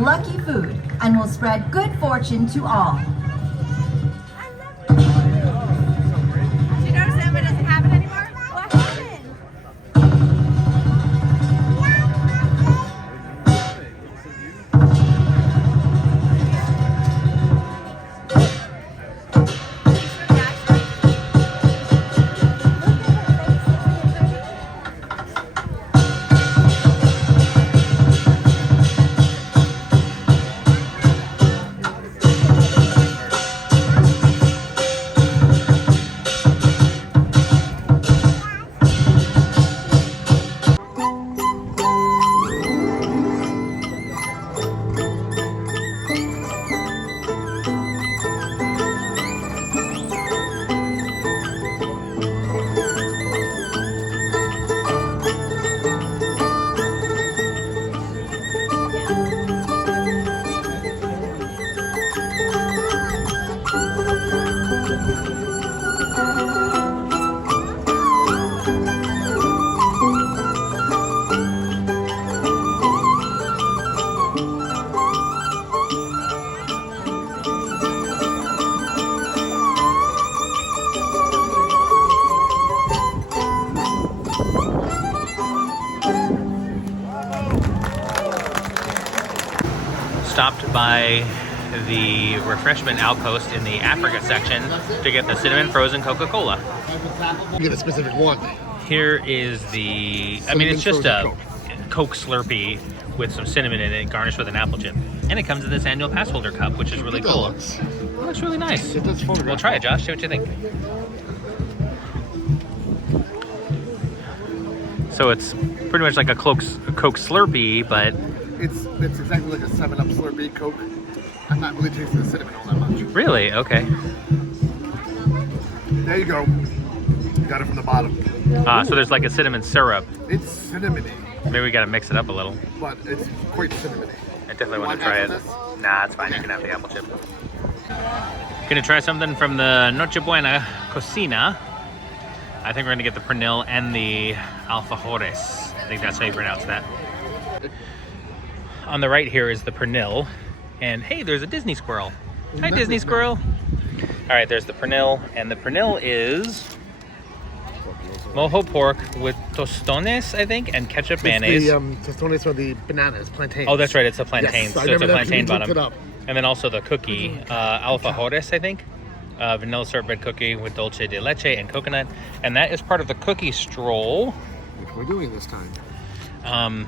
lucky food and will spread good fortune to all. Did you notice Emma doesn't have it anymore? What happened? Stopped by the refreshment outpost in the Africa section to get the cinnamon frozen Coca-Cola. Get a specific one. Here is the, I mean, it's just a Coke Slurpee with some cinnamon in it, garnished with an apple chip. And it comes in this annual pass holder cup, which is really cool. It looks really nice. It does photograph. Well, try it, Josh. See what you think. So it's pretty much like a Coke Slurpee, but It's exactly like a 7-Up Slurpee Coke. I'm not really tasting the cinnamon all that much. really? Okay. There you go. Got it from the bottom. So there's like a cinnamon syrup. It's cinnamony, Maybe we gotta mix it up a little. but it's quite cinnamony. I definitely want to Want try it. half of this? Nah, it's fine. You can have the apple chip. Gonna try something from the Noche Buena Cocina. I think we're gonna get the pernil and the alfajores. I think that's how you pronounce that. On the right here is the pernil. And hey, there's a Disney squirrel. Hi, Disney squirrel. All right, there's the pernil. And the pernil is mojo pork with tostones, I think, and ketchup mayonnaise. The tostones are the bananas, plantains. Oh, that's right. It's a plantain. Yes, so I it's a remember that 'cause plantain we looked bottom. it up. And then also the cookie, alfajores, I think. Vanilla syrup bread cookie with dulce de leche and coconut. And that is part of the cookie stroll. Which we're doing this time.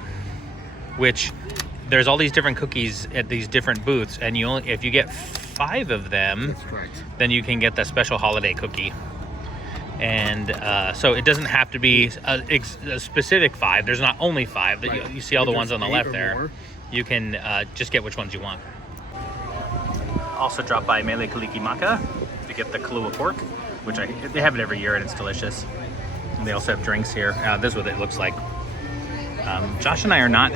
Which there's all these different cookies at these different booths. And you only, if you get 5 of them, That's correct. then you can get the special holiday cookie. And so it doesn't have to be a specific 5. There's not only 5. Right. You see all the There's ones on the 8 left or there. more. You can just get which ones you want. Also dropped by Mele Kalikimaka to get the Kahlua pork, which they have it every year and it's delicious. And they also have drinks here. This is what it looks like. Josh and I are not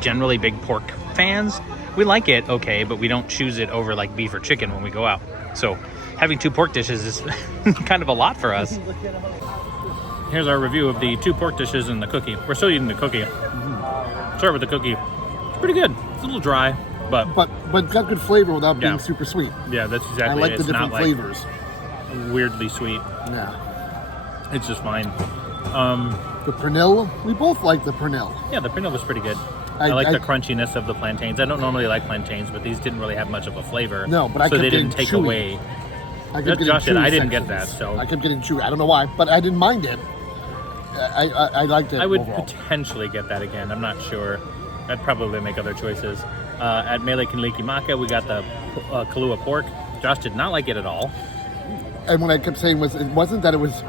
generally big pork fans. We like it, okay, but we don't choose it over like beef or chicken when we go out. So having 2 pork dishes is kind of a lot for us. Here's our review of the 2 pork dishes and the cookie. We're still eating the cookie. Start with the cookie. It's pretty good. It's a little dry, but it's got good flavor without being Yeah. super sweet. yeah, that's exactly I like it. the It's not different like flavors. weirdly sweet. Yeah. It's just fine. The pernil, we both like the pernil. Yeah, the pernil was pretty good. I like the crunchiness of the plantains. I don't normally like plantains, but these didn't really have much of a flavor. No, but I so kept they didn't getting take chewy. away. I kept That's getting Josh did. chewy I didn't get sections. that, so I kept getting chewy. I don't know why, but I didn't mind it. I liked it I would overall. potentially get that again. I'm not sure. I'd probably make other choices. At Mele Kalikimaka, we got the Kahlua pork. Josh did not like it at all. And what I kept saying was, it wasn't that it was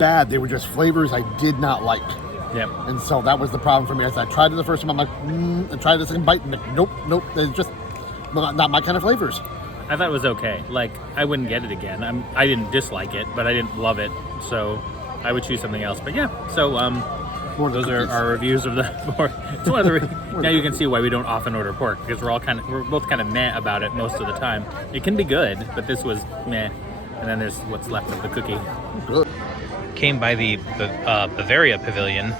bad. They were just flavors I did not like. Yep. And so that was the problem for me. As I tried it the first time, I'm like, I tried the second bite, and like, nope. It's just not my kind of flavors. I thought it was okay. Like, I wouldn't get it again. I didn't dislike it, but I didn't love it. So I would choose something else. But yeah, so those are our reviews of the pork. It's one of the now you can see why we don't often order pork, because we're both kind of meh about it most of the time. It can be good, but this was meh. And then there's what's left of the cookie. Good. Came by the Bavaria Pavilion,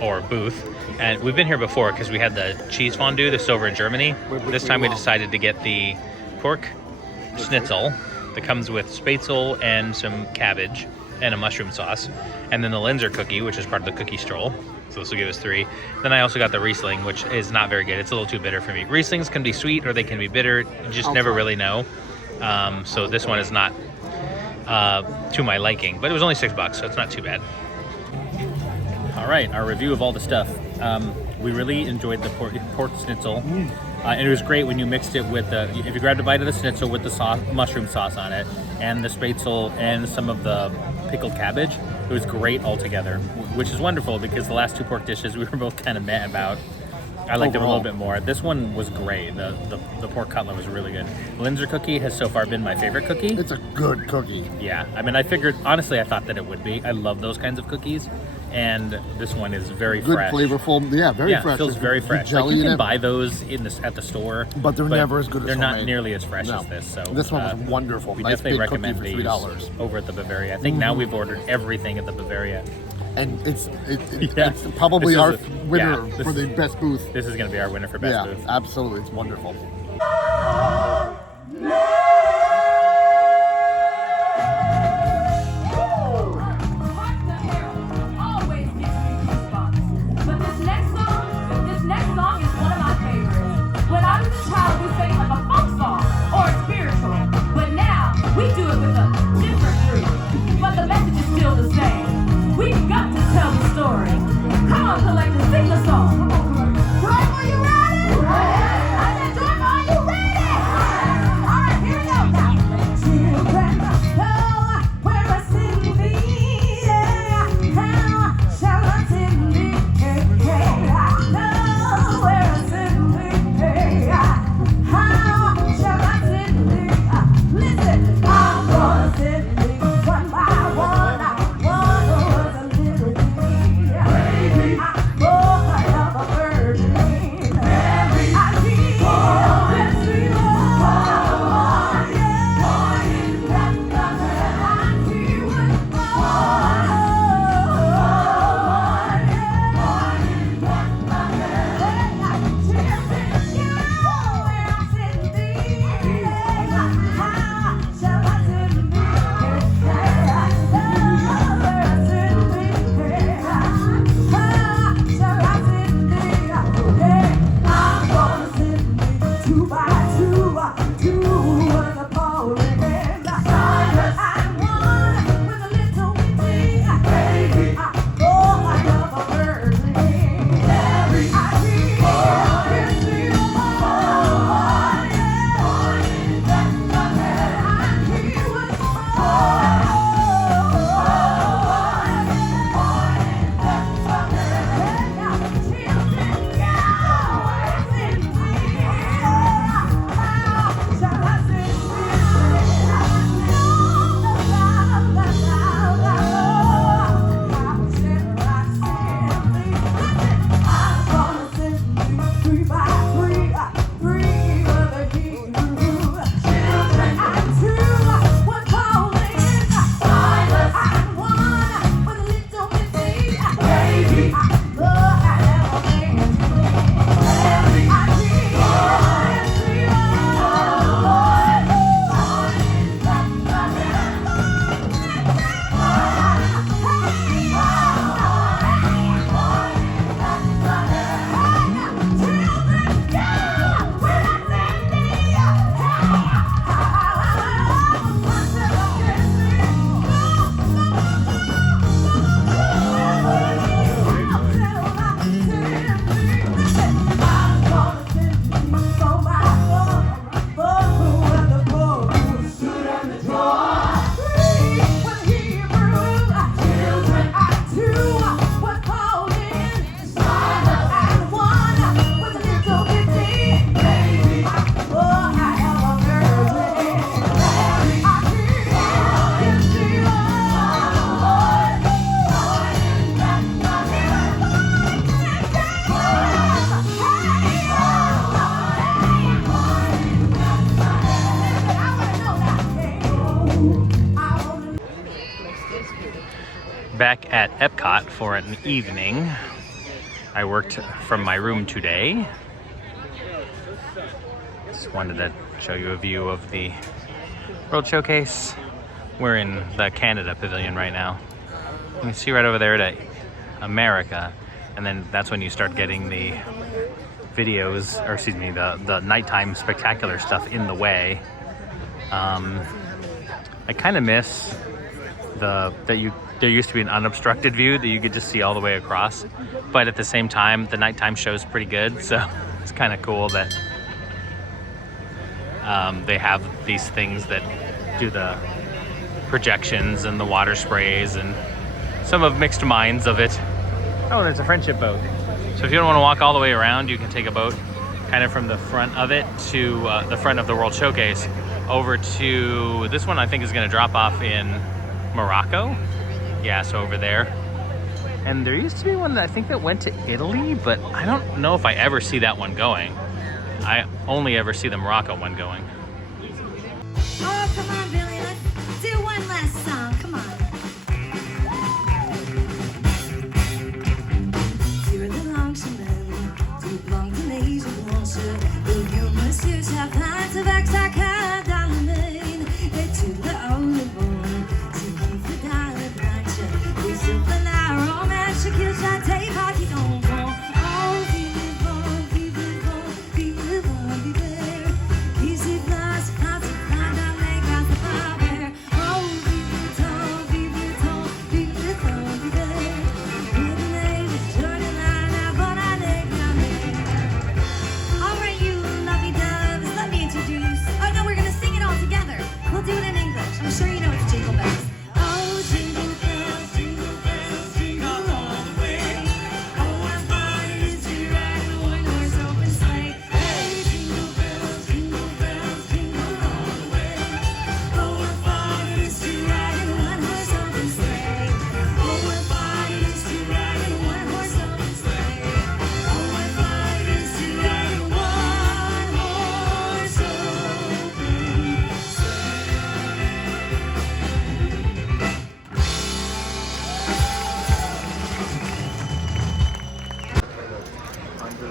or booth. And we've been here before because we had the cheese fondue that's over in Germany. This time we decided to get the pork schnitzel that comes with spätzle and some cabbage and a mushroom sauce. And then the Linzer cookie, which is part of the cookie stroll. So this will give us 3. Then I also got the Riesling, which is not very good. It's a little too bitter for me. Rieslings can be sweet or they can be bitter. You just never really know. So this one is not to my liking, but it was only $6, so it's not too bad. All right, our review of all the stuff. We really enjoyed the pork schnitzel. And it was great when you mixed it with the, if you grabbed a bite of the schnitzel with the sauce, mushroom sauce on it, and the spätzle and some of the pickled cabbage, it was great all together, which is wonderful because the last 2 pork dishes we were both kind of mad about. I liked them a little bit more. This one was great. The pork cutlet was really good. Linzer cookie has so far been my favorite cookie. It's a good cookie. Yeah, I mean, I figured, honestly, I thought that it would be. I love those kinds of cookies. And this one is very fresh. Good, flavorful. Yeah, very fresh. It feels very fresh. Like you can buy those at the store, but they're never as good as they're not homemade. Nearly as fresh as this. So this one was wonderful. We Nice definitely big recommend cookie for these $3. over at the Bavaria. I think now we've ordered everything at the Bavaria. And it's probably our winner for the best booth. This is going to be our winner for best booth. Yeah, absolutely. It's wonderful. Back at Epcot for an evening. I worked from my room today. Just wanted to show you a view of the World Showcase. We're in the Canada Pavilion right now. You can see right over there to America, and then that's when you start getting the videos, or excuse me, the nighttime spectacular stuff in the way. I kind of miss there used to be an unobstructed view that you could just see all the way across, but at the same time the nighttime show is pretty good, so it's kind of cool that they have these things that do the projections and the water sprays, and some have mixed minds of it. Oh, there's a friendship boat. So if you don't want to walk all the way around, you can take a boat kind of from the front of it to the front of the World Showcase over to this one. I think is going to drop off in Morocco. Yeah, so over there. And there used to be one that I think that went to Italy, but I don't know if I ever see that one going. I only ever see the Morocco one going. Oh, come on, Billy, let's do one last song. Come on. Sur the longue semaine, tout blanc de neige blanche, où vieux monsieur Chapin se vexe à cœur dans le Maine, et tu le haut le bon, tu kiffes dans le planche, et sur la romance qu'il chante pas qui tombe. Oh, vive le vent, vive le vent, vive le vent d'hiver, qui s'y place quand tu prends dans les grâces de faveur. Oh, vive le temps, vive le temps, vive le temps d'hiver, vive le neige, journée la bonne année grammaire. All right, you lovely doves, let me introduce. Oh no, we're gonna sing it all together. We'll do it in English. I'm sure you know it's Jingle Bells. Oh, jingle bells, jingle all the way. Oh, what fun it is to ride in a one-horse open sleigh. Hey, jingle bells, jingle all the way. Oh, what fun it is to ride in a one-horse open sleigh. Oh, what fun it is to ride in a one-horse open sleigh. Oh, what fun it is to ride in a one-horse open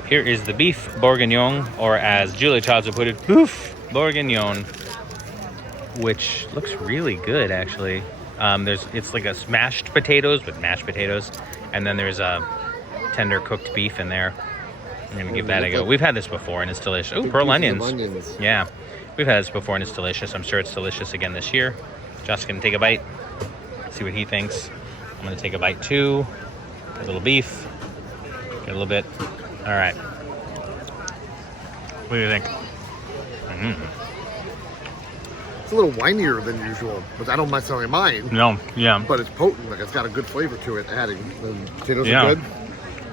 Here is the beef bourguignon, or as Julie Childs would put it, beef bourguignon, which looks really good actually. It's like a smashed potatoes with mashed potatoes, and then there's a tender cooked beef in there. I'm gonna give that a go. We've had this before and it's delicious. Oh, pearl onions. Yeah, we've had this before and it's delicious. I'm sure it's delicious again this year. Josh's gonna take a bite, see what he thinks. I'm gonna take a bite too. A little beef, get a little bit. All right. What do you think? It's a little wineier than usual, but I don't necessarily mind. No, yeah. But it's potent. Like it's got a good flavor to it. Adding the potatoes are good.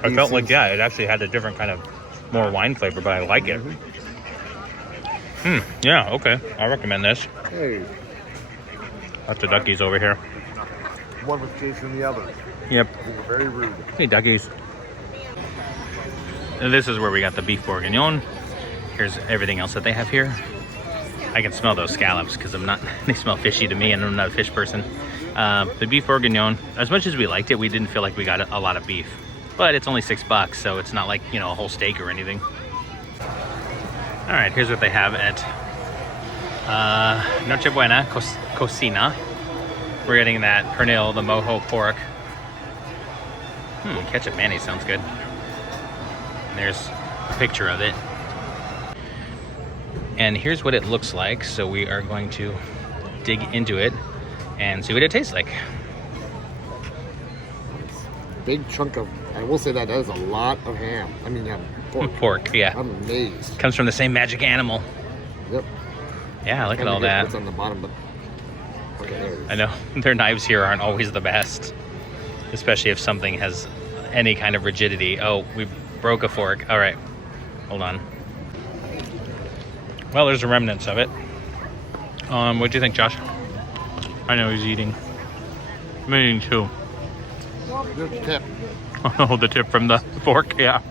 I felt like it actually had a different kind of more wine flavor, but I like it. Yeah, okay. I recommend this. Hey, Lots of duckies over here. one was chasing the other. Yep. They were very rude. Hey, duckies. And this is where we got the beef bourguignon. Here's everything else that they have here. I can smell those scallops because they smell fishy to me and I'm not a fish person. The beef bourguignon, as much as we liked it, we didn't feel like we got a lot of beef. But it's only $6, so it's not like, you know, a whole steak or anything. All right, here's what they have at Noche Buena Cocina. We're getting that pernil, the mojo pork. Ketchup mayonnaise sounds good. And there's a picture of it. And here's what it looks like. So we are going to dig into it and see what it tastes like. Big chunk of, I will say that is a lot of ham. I mean, pork. Pork, yeah. I'm amazed. Comes from the same magic animal. Yep. Yeah, look at all that. What's on the bottom, but okay, there it is. I know their knives here aren't always the best, especially if something has any kind of rigidity. Oh, we broke a fork. All right, hold on. Well, there's the remnants of it. What do you think, Josh? I know he's eating. I'm eating too. Good tip. Oh, the tip from the fork, yeah.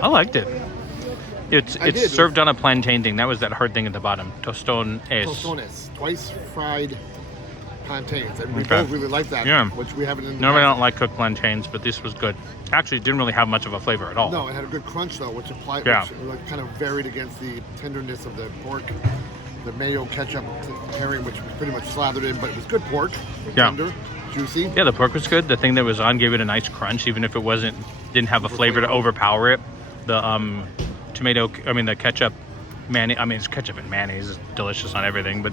I liked it. It's served on a plantain thing. That was that hard thing at the bottom. Tostones. Tostones. Twice fried plantains, and we Okay. both really like that. Yeah. Which we haven't. In the Normally I past. don't like cooked plantains, but this was good. Actually, it didn't really have much of a flavor at all. No, it had a good crunch though, which applied, Yeah. which like, kind of varied against the tenderness of the pork. The mayo ketchup pairing, which was pretty much slathered in, but it was good pork. Yeah. Tender, juicy. Yeah, the pork was good. The thing that was on gave it a nice crunch, even if it didn't have a flavor to overpower it. The the ketchup, it's ketchup and mayonnaise is delicious on everything, but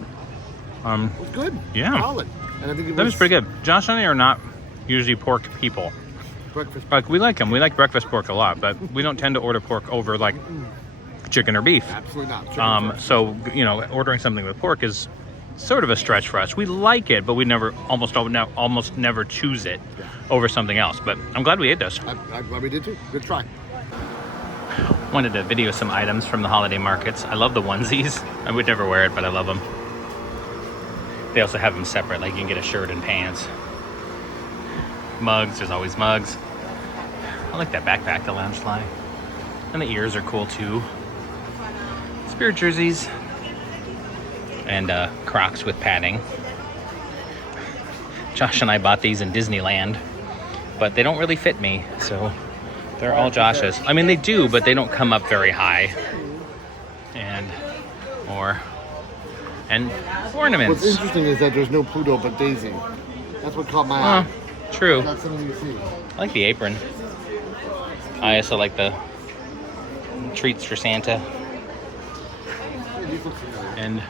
It was good. Yeah. Solid. And I think that was pretty good. Josh and I are not usually pork people. Breakfast. Like, we like them. We like breakfast pork a lot, but we don't tend to order pork over like chicken or beef. Absolutely not. Chicken first. So, ordering something with pork is sort of a stretch for us. We like it, but we almost never choose it over something else. But I'm glad we ate those. I'm glad we did too. Good try. Wanted to video some items from the holiday markets. I love the onesies. I would never wear it, but I love them. They also have them separate, like you can get a shirt and pants. Mugs, there's always mugs. I like that backpack, the lounge fly. And the ears are cool too. Spirit jerseys. And Crocs with padding. Josh and I bought these in Disneyland, but they don't really fit me, so they're all Josh's. I mean, they do, but they don't come up very high. And ornaments. What's interesting is that there's no Pluto but Daisy. That's what caught my eye. True. That's something you see. I like the apron. I also like the treats for Santa. And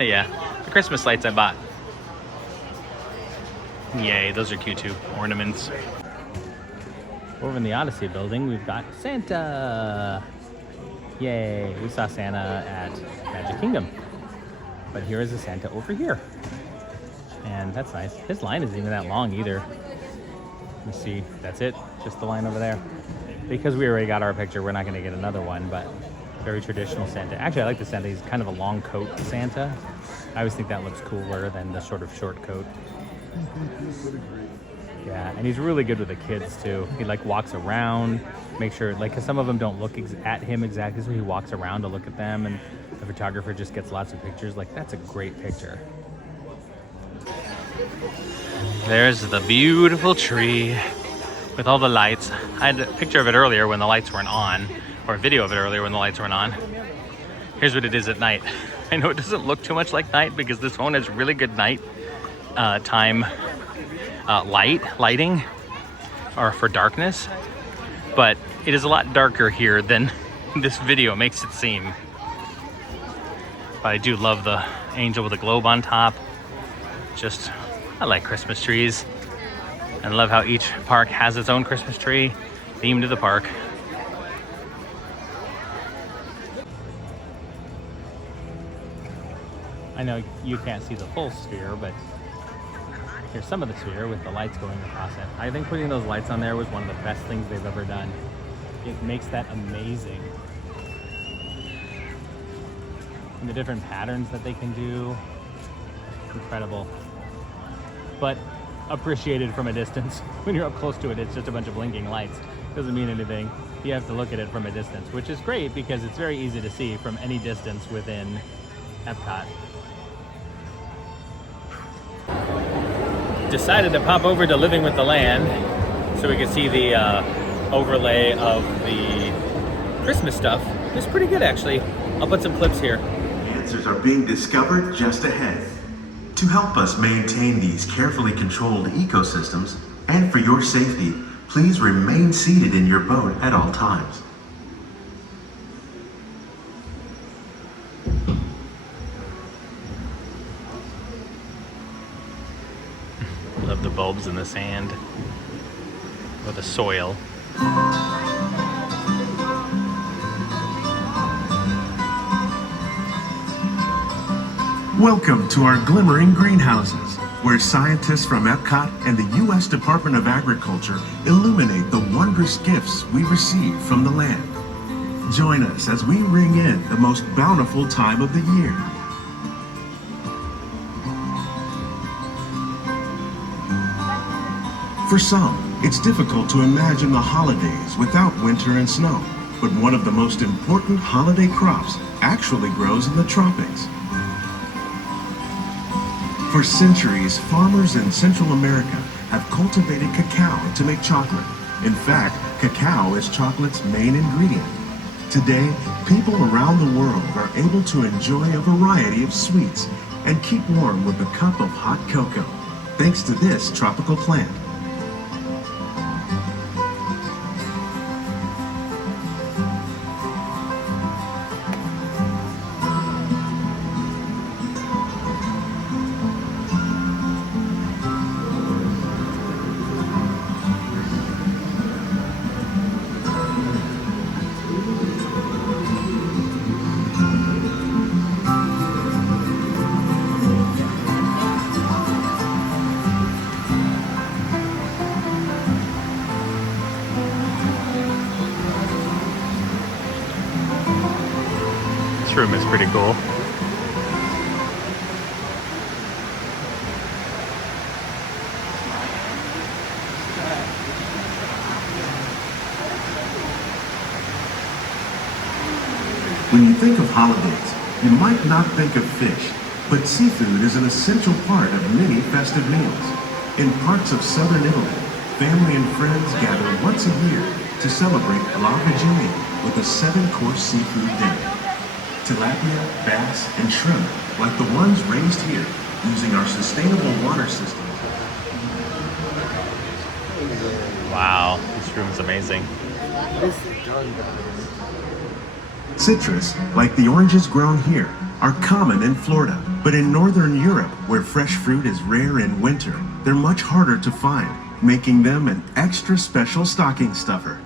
yeah, the Christmas lights I bought. Yay, those are cute too. Ornaments. Over in the Odyssey building, we've got Santa. Yay, we saw Santa at Magic Kingdom. But here is a Santa over here. And that's nice. His line isn't even that long either. Let me see. That's it. Just the line over there. Because we already got our picture, we're not going to get another one, but very traditional Santa. Actually, I like the Santa. He's kind of a long coat Santa. I always think that looks cooler than the sort of short coat. Yeah, and he's really good with the kids too. He like walks around, make sure, like, cause some of them don't look at him exactly, so he walks around to look at them, and the photographer just gets lots of pictures. Like, that's a great picture. There's the beautiful tree with all the lights. I had a picture of it earlier when the lights weren't on, or a video of it earlier when the lights weren't on. Here's what it is at night. I know it doesn't look too much like night because this phone has really good night time lighting, or for darkness, but it is a lot darker here than this video makes it seem. But I do love the angel with a globe on top. I like Christmas trees, and I love how each park has its own Christmas tree themed to the park. I know you can't see the full sphere, but here's some of the sphere with the lights going across it. I think putting those lights on there was one of the best things they've ever done. It makes that amazing. And the different patterns that they can do, incredible. But appreciated from a distance. When you're up close to it, it's just a bunch of blinking lights. Doesn't mean anything. You have to look at it from a distance, which is great because it's very easy to see from any distance within Epcot. Decided to pop over to Living with the Land so we could see the overlay of the Christmas stuff. It's pretty good, actually. I'll put some clips here. Answers are being discovered just ahead. To help us maintain these carefully controlled ecosystems, and for your safety, please remain seated in your boat at all times. Love the bulbs in the sand, or the soil. Welcome to our glimmering greenhouses, where scientists from Epcot and the U.S. Department of Agriculture illuminate the wondrous gifts we receive from the land. Join us as we ring in the most bountiful time of the year. For some, it's difficult to imagine the holidays without winter and snow, but one of the most important holiday crops actually grows in the tropics. For centuries, farmers in Central America have cultivated cacao to make chocolate. In fact, cacao is chocolate's main ingredient. Today, people around the world are able to enjoy a variety of sweets and keep warm with a cup of hot cocoa, thanks to this tropical plant. This room is pretty cool. When you think of holidays, you might not think of fish, but seafood is an essential part of many festive meals. In parts of southern Italy, family and friends gather once a year to celebrate La Vigilia with a 7-course seafood dinner. Tilapia, bass, and shrimp, like the ones raised here, using our sustainable water system. Wow, this room is amazing. Citrus, like the oranges grown here, are common in Florida, but in Northern Europe, where fresh fruit is rare in winter, they're much harder to find, making them an extra special stocking stuffer.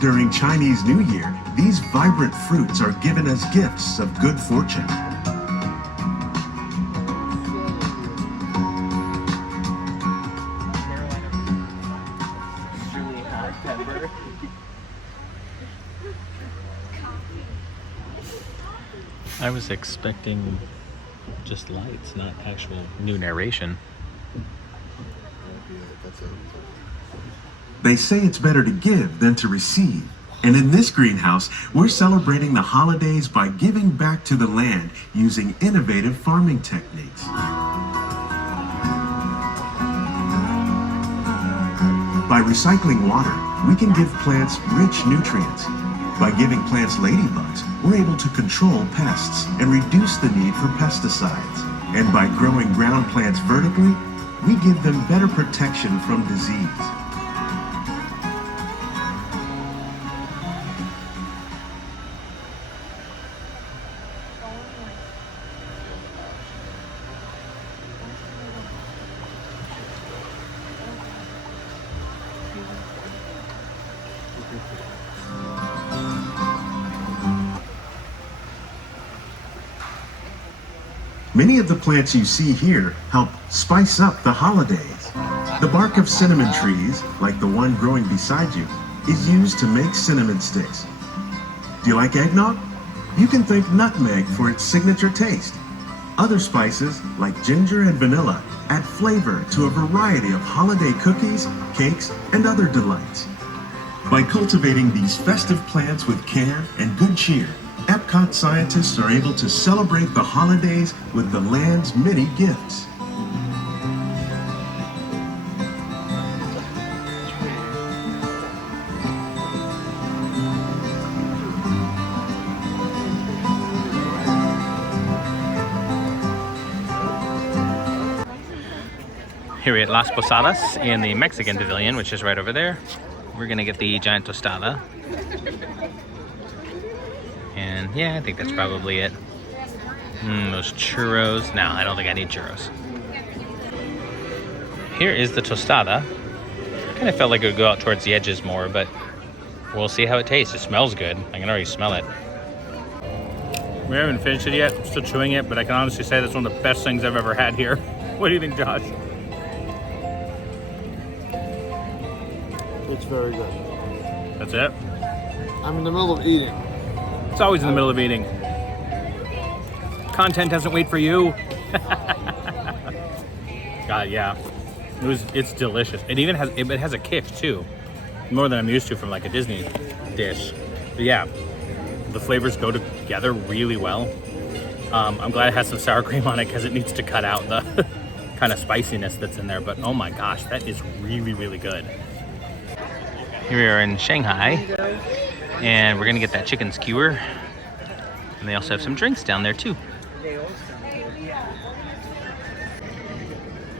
During Chinese New Year, these vibrant fruits are given as gifts of good fortune. I was expecting just lights, not actual new narration. They say it's better to give than to receive. And in this greenhouse, we're celebrating the holidays by giving back to the land using innovative farming techniques. By recycling water, we can give plants rich nutrients. By giving plants ladybugs, we're able to control pests and reduce the need for pesticides. And by growing ground plants vertically, we give them better protection from disease. Many of the plants you see here help spice up the holidays. The bark of cinnamon trees, like the one growing beside you, is used to make cinnamon sticks. Do you like eggnog? You can thank nutmeg for its signature taste. Other spices, like ginger and vanilla, add flavor to a variety of holiday cookies, cakes, and other delights. By cultivating these festive plants with care and good cheer, Epcot scientists are able to celebrate the holidays with the land's many gifts. Here we're at Las Posadas in the Mexican Pavilion, which is right over there. We're gonna get the giant tostada. And yeah, I think that's probably it. Those churros. No, I don't think I need churros. Here is the tostada. Kind of felt like it would go out towards the edges more, but we'll see how it tastes. It smells good. I can already smell it. We haven't finished it yet. I'm still chewing it, but I can honestly say that's one of the best things I've ever had here. What do you think, Josh? It's very good. That's it? I'm in the middle of eating. It's always in the middle of eating. Content doesn't wait for you. God, yeah. It's delicious. It even has a kick too. More than I'm used to from like a Disney dish. But yeah, the flavors go together really well. I'm glad it has some sour cream on it because it needs to cut out the kind of spiciness that's in there. But oh my gosh, that is really, really good. Here we are in Shanghai, and we're gonna get that chicken skewer. And they also have some drinks down there too.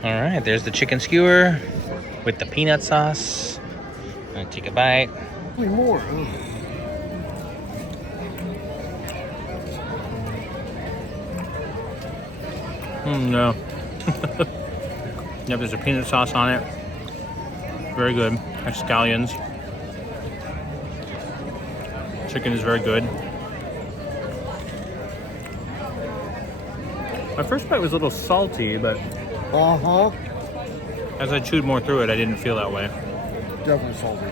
All right, there's the chicken skewer with the peanut sauce. I'm gonna take a bite. More. No. Yep, there's a peanut sauce on it. Very good. Has scallions. Chicken is very good. My first bite was a little salty, but as I chewed more through it, I didn't feel that way. Definitely salty.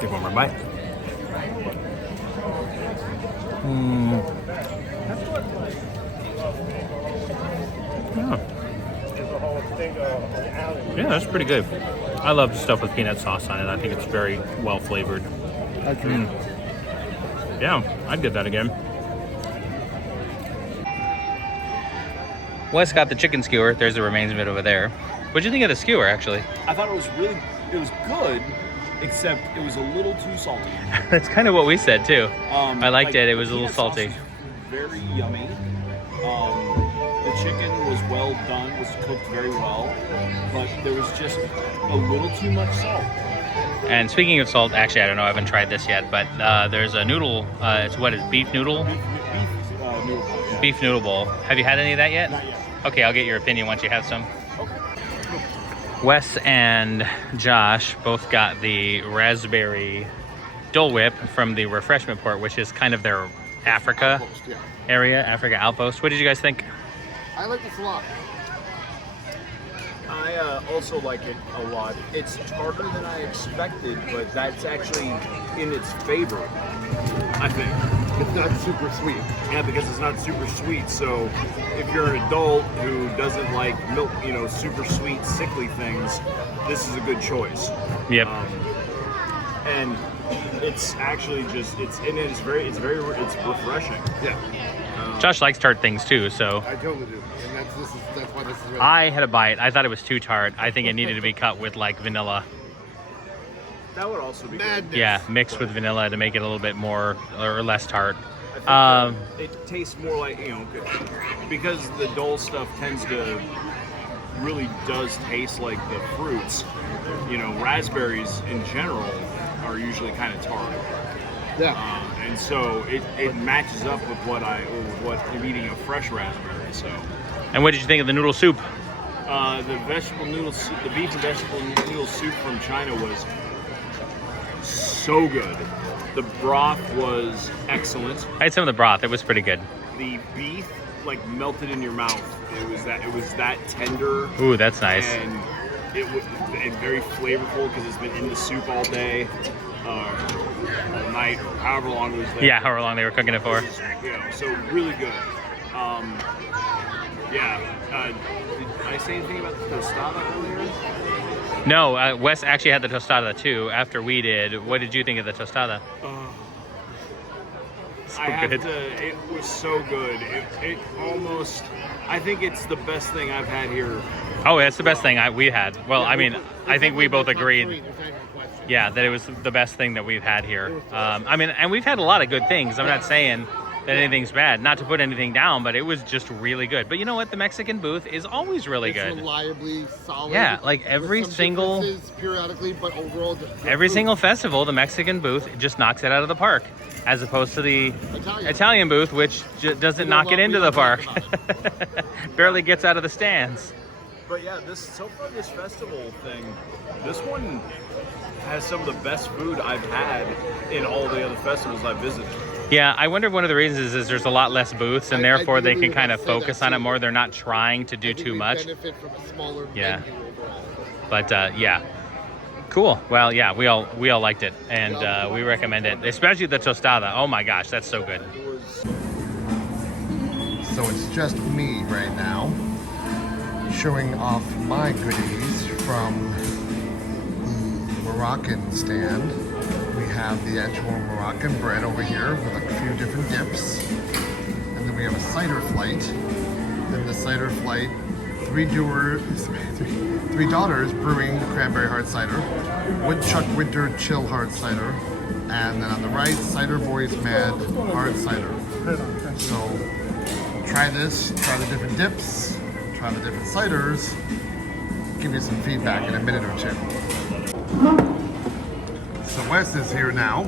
Take one more bite. Yeah, that's pretty good. I love stuff with peanut sauce on it. I think it's very well flavored. I agree. Yeah, I'd get that again. Wes got the chicken skewer. There's the remains of it over there. What'd you think of the skewer, actually? I thought it was good, except it was a little too salty. That's kind of what we said too. I liked it. It was a little salty. Very yummy. The chicken was well done, was cooked very well, but there was just a little too much salt. And speaking of salt, actually, I don't know, I haven't tried this yet, but there's a noodle. It's what is it, beef noodle? Noodle bowl, yeah. Beef noodle bowl. Have you had any of that yet? Not yet. Okay, I'll get your opinion once you have some. Okay. Wes and Josh both got the raspberry Dole Whip from the refreshment port, which is kind of their Africa area, Africa outpost. What did you guys think? I like this a lot. I also like it a lot. It's tartar than I expected, but that's actually in its favor, I think. It's not super sweet. Yeah, because it's not super sweet. So if you're an adult who doesn't like milk, super sweet, sickly things, this is a good choice. Yep. And it's actually just it's refreshing. Yeah. Josh likes tart things too, so. I totally do, and that's why this is really I had a bite. I thought it was too tart. I think it needed to be cut with like vanilla. That would also be Madness. good. Yeah, mixed with vanilla to make it a little bit more or less tart. I think it tastes more like, because the Dole stuff really does taste like the fruits. Raspberries in general are usually kind of tart. Yeah. And so it matches up with what I'm eating a fresh raspberry. So. And what did you think of the noodle soup? The vegetable noodle soup, the beef and vegetable noodle soup from China was so good. The broth was excellent. I had some of the broth. It was pretty good. The beef melted in your mouth. It was that tender. Ooh, that's nice. And it's very flavorful because it's been in the soup all day, all night, or however long it was there. Yeah, however long they were cooking it for. So really good. Did I say anything about the tostada earlier? No, Wes actually had the tostada too after we did. What did you think of the tostada? It was so good. It almost, I think it's the best thing I've had here. Oh, it's the best thing we had. Well, I mean, I think we both agreed. Yeah, that it was the best thing that we've had here. And we've had a lot of good things. I'm not saying that anything's bad. Not to put anything down, but it was just really good. But you know what? The Mexican booth is always really good. Reliably solid. Yeah, like every single periodically, but overall every single festival, the Mexican booth just knocks it out of the park, as opposed to the Italian booth, which doesn't knock it into the park. Barely gets out of the stands. But yeah, this festival thing, this one has some of the best food I've had in all the other festivals I've visited. Yeah, I wonder if one of the reasons is there's a lot less booths, and therefore they can kind of focus on it more. They're not trying to do too much. Benefit from a smaller Yeah. venue overall. But yeah, cool. Well, yeah, we all liked it, and we recommend it, especially the tostada. Oh my gosh, that's so good. So it's just me right now, showing off my goodies from the Moroccan stand. We have the actual Moroccan bread over here with a few different dips. And we have a cider flight. Then the cider flight, Three Daughters Brewing Cranberry Hard Cider, Woodchuck Winter Chill Hard Cider, and then on the right, Cider Boys Mad Hard Cider. So try this, try the different dips, try the different ciders, give you some feedback in a minute or two. So Wes is here now.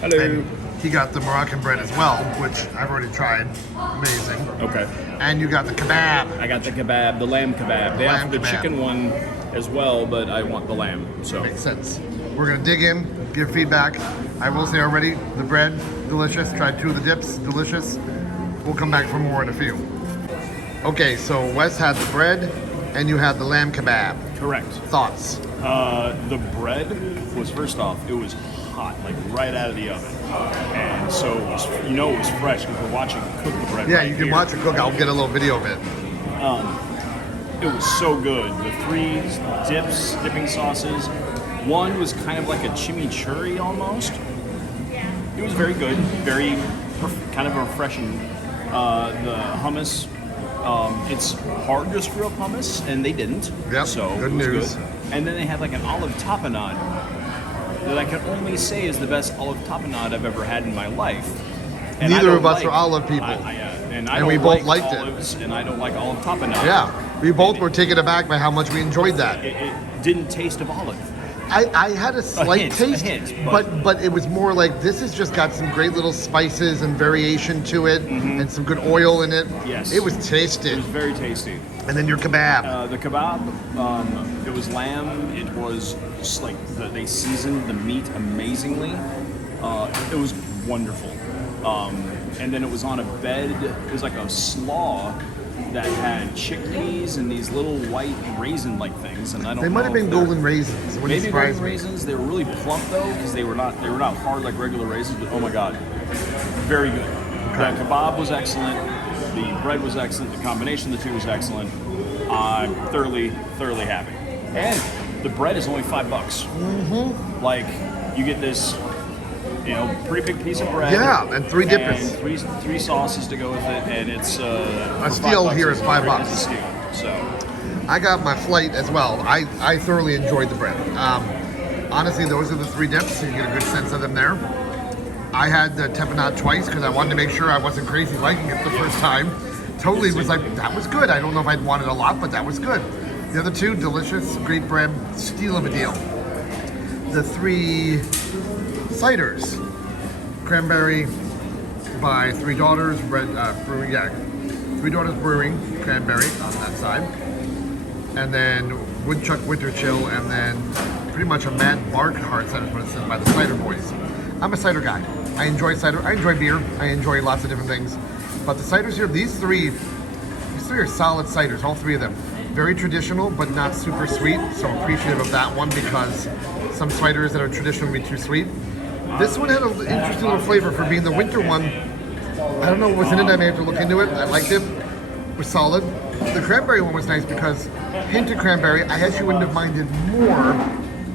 Hello. And he got the Moroccan bread as well, which I've already tried. Amazing. Okay. And you got the kebab. I got the kebab, the lamb kebab. They Lamb have the kebab. chicken one as well, but I want the lamb. So Makes sense. We're gonna dig in, give feedback. I will say already, the bread, delicious. Tried 2 of the dips, delicious. We'll come back for more in a few. Okay, so Wes had the bread, and you had the lamb kebab. correct. Thoughts? The bread was, first off, it was hot, like right out of the oven, and so it was, it was fresh because we're watching cook the bread. Yeah, right you can here. watch it cook. I'll get a little video of it. It was so good. The 3 dipping sauces. One was kind of like a chimichurri almost. It was very good, kind of refreshing. The hummus, it's hard to screw up hummus, and they didn't. Yep, So good it was news. good. And then they had like an olive tapenade that I can only say is the best olive tapenade I've ever had in my life. And Neither I don't of us like- are olive people. And And we both like liked it. olives, and I don't like olive tapenade. Yeah, we both were taken aback by how much we enjoyed that. It didn't taste of olive. I had a slight taste, hint, but it was more like this has just got some great little spices and variation to it, and some good oil in it. Yes. It was tasty. It was very tasty. And then your kebab. The kebab, it was lamb. It was just like they seasoned the meat amazingly. It was wonderful. And then it was on a bed. It was like a slaw that had chickpeas and these little white raisin-like things. And I don't. They might have know if been they're- golden raisins. It wouldn't Maybe surprise golden me. raisins. They were really plump though, because they were not hard like regular raisins. But oh my god, very good. The kebab was excellent. The bread was excellent. The combination of the two was excellent. I'm thoroughly happy. And the bread is only $5. Mm-hmm. Like you get this, pretty big piece of bread. Yeah, and 3 dippers. And three sauces to go with it, and it's A steal here is $5. It's a steal. So. I got my flight as well. I thoroughly enjoyed the bread. Honestly, those are the 3 dips, so you get a good sense of them there. I had the tapenade twice because I wanted to make sure I wasn't crazy liking it the first time. Totally was like, that was good. I don't know if I'd want it a lot, but that was good. The other 2, delicious, great bread, steal of a deal. The 3 ciders, cranberry by 3 Daughters Brewing, 3 Daughters Brewing, cranberry on that side. And then Woodchuck Winter Chill, and then pretty much a Mad Bark Hard Cider is what it says by the Cider Boys. I'm a cider guy. I enjoy cider. I enjoy beer. I enjoy lots of different things. But the ciders here, these three are solid ciders, all 3 of them. Very traditional, but not super sweet. So I'm appreciative of that one because some ciders that are traditional can be too sweet. This one had an interesting little flavor for being the winter one. I don't know what was in it. I may have to look into it. I liked it. It was solid. The cranberry one was nice because hint of cranberry. I actually wouldn't have minded more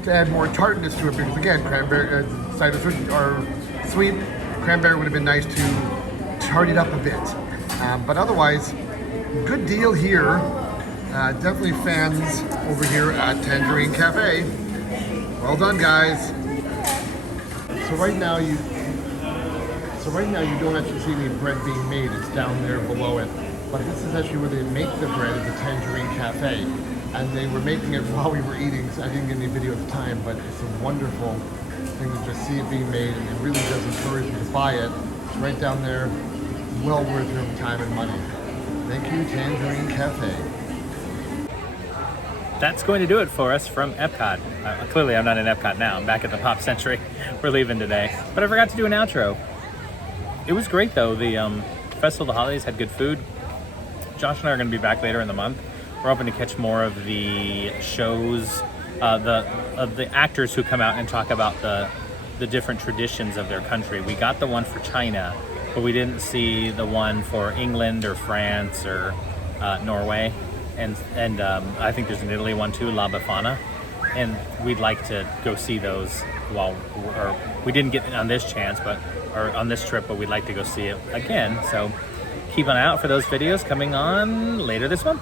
to add more tartness to it because again, cranberry ciders are sweet. Cranberry would have been nice to tart it up a bit. But otherwise, good deal here. Definitely fans over here at Tangerine Cafe. Well done, guys. So right now you don't actually see any bread being made. It's down there below it. But this is actually where they make the bread at the Tangerine Cafe. And they were making it while we were eating, so I didn't get any video at the time, but it's a wonderful thing to just see it being made, and it really does encourage you to buy it. It's right down there, well worth your time and money. Thank you, Tangerine Cafe. That's going to do it for us from Epcot. Clearly, I'm not in Epcot now. I'm back at the Pop Century. We're leaving today. But I forgot to do an outro. It was great, though. The Festival of the Holidays had good food. Josh and I are going to be back later in the month. We're hoping to catch more of the shows, of the actors who come out and talk about the different traditions of their country. We got the one for China, but we didn't see the one for England or France or Norway. And I think there's an Italy one too, La Befana. And we'd like to go see those we didn't get on this chance, or on this trip, but we'd like to go see it again. So keep an eye out for those videos coming on later this month.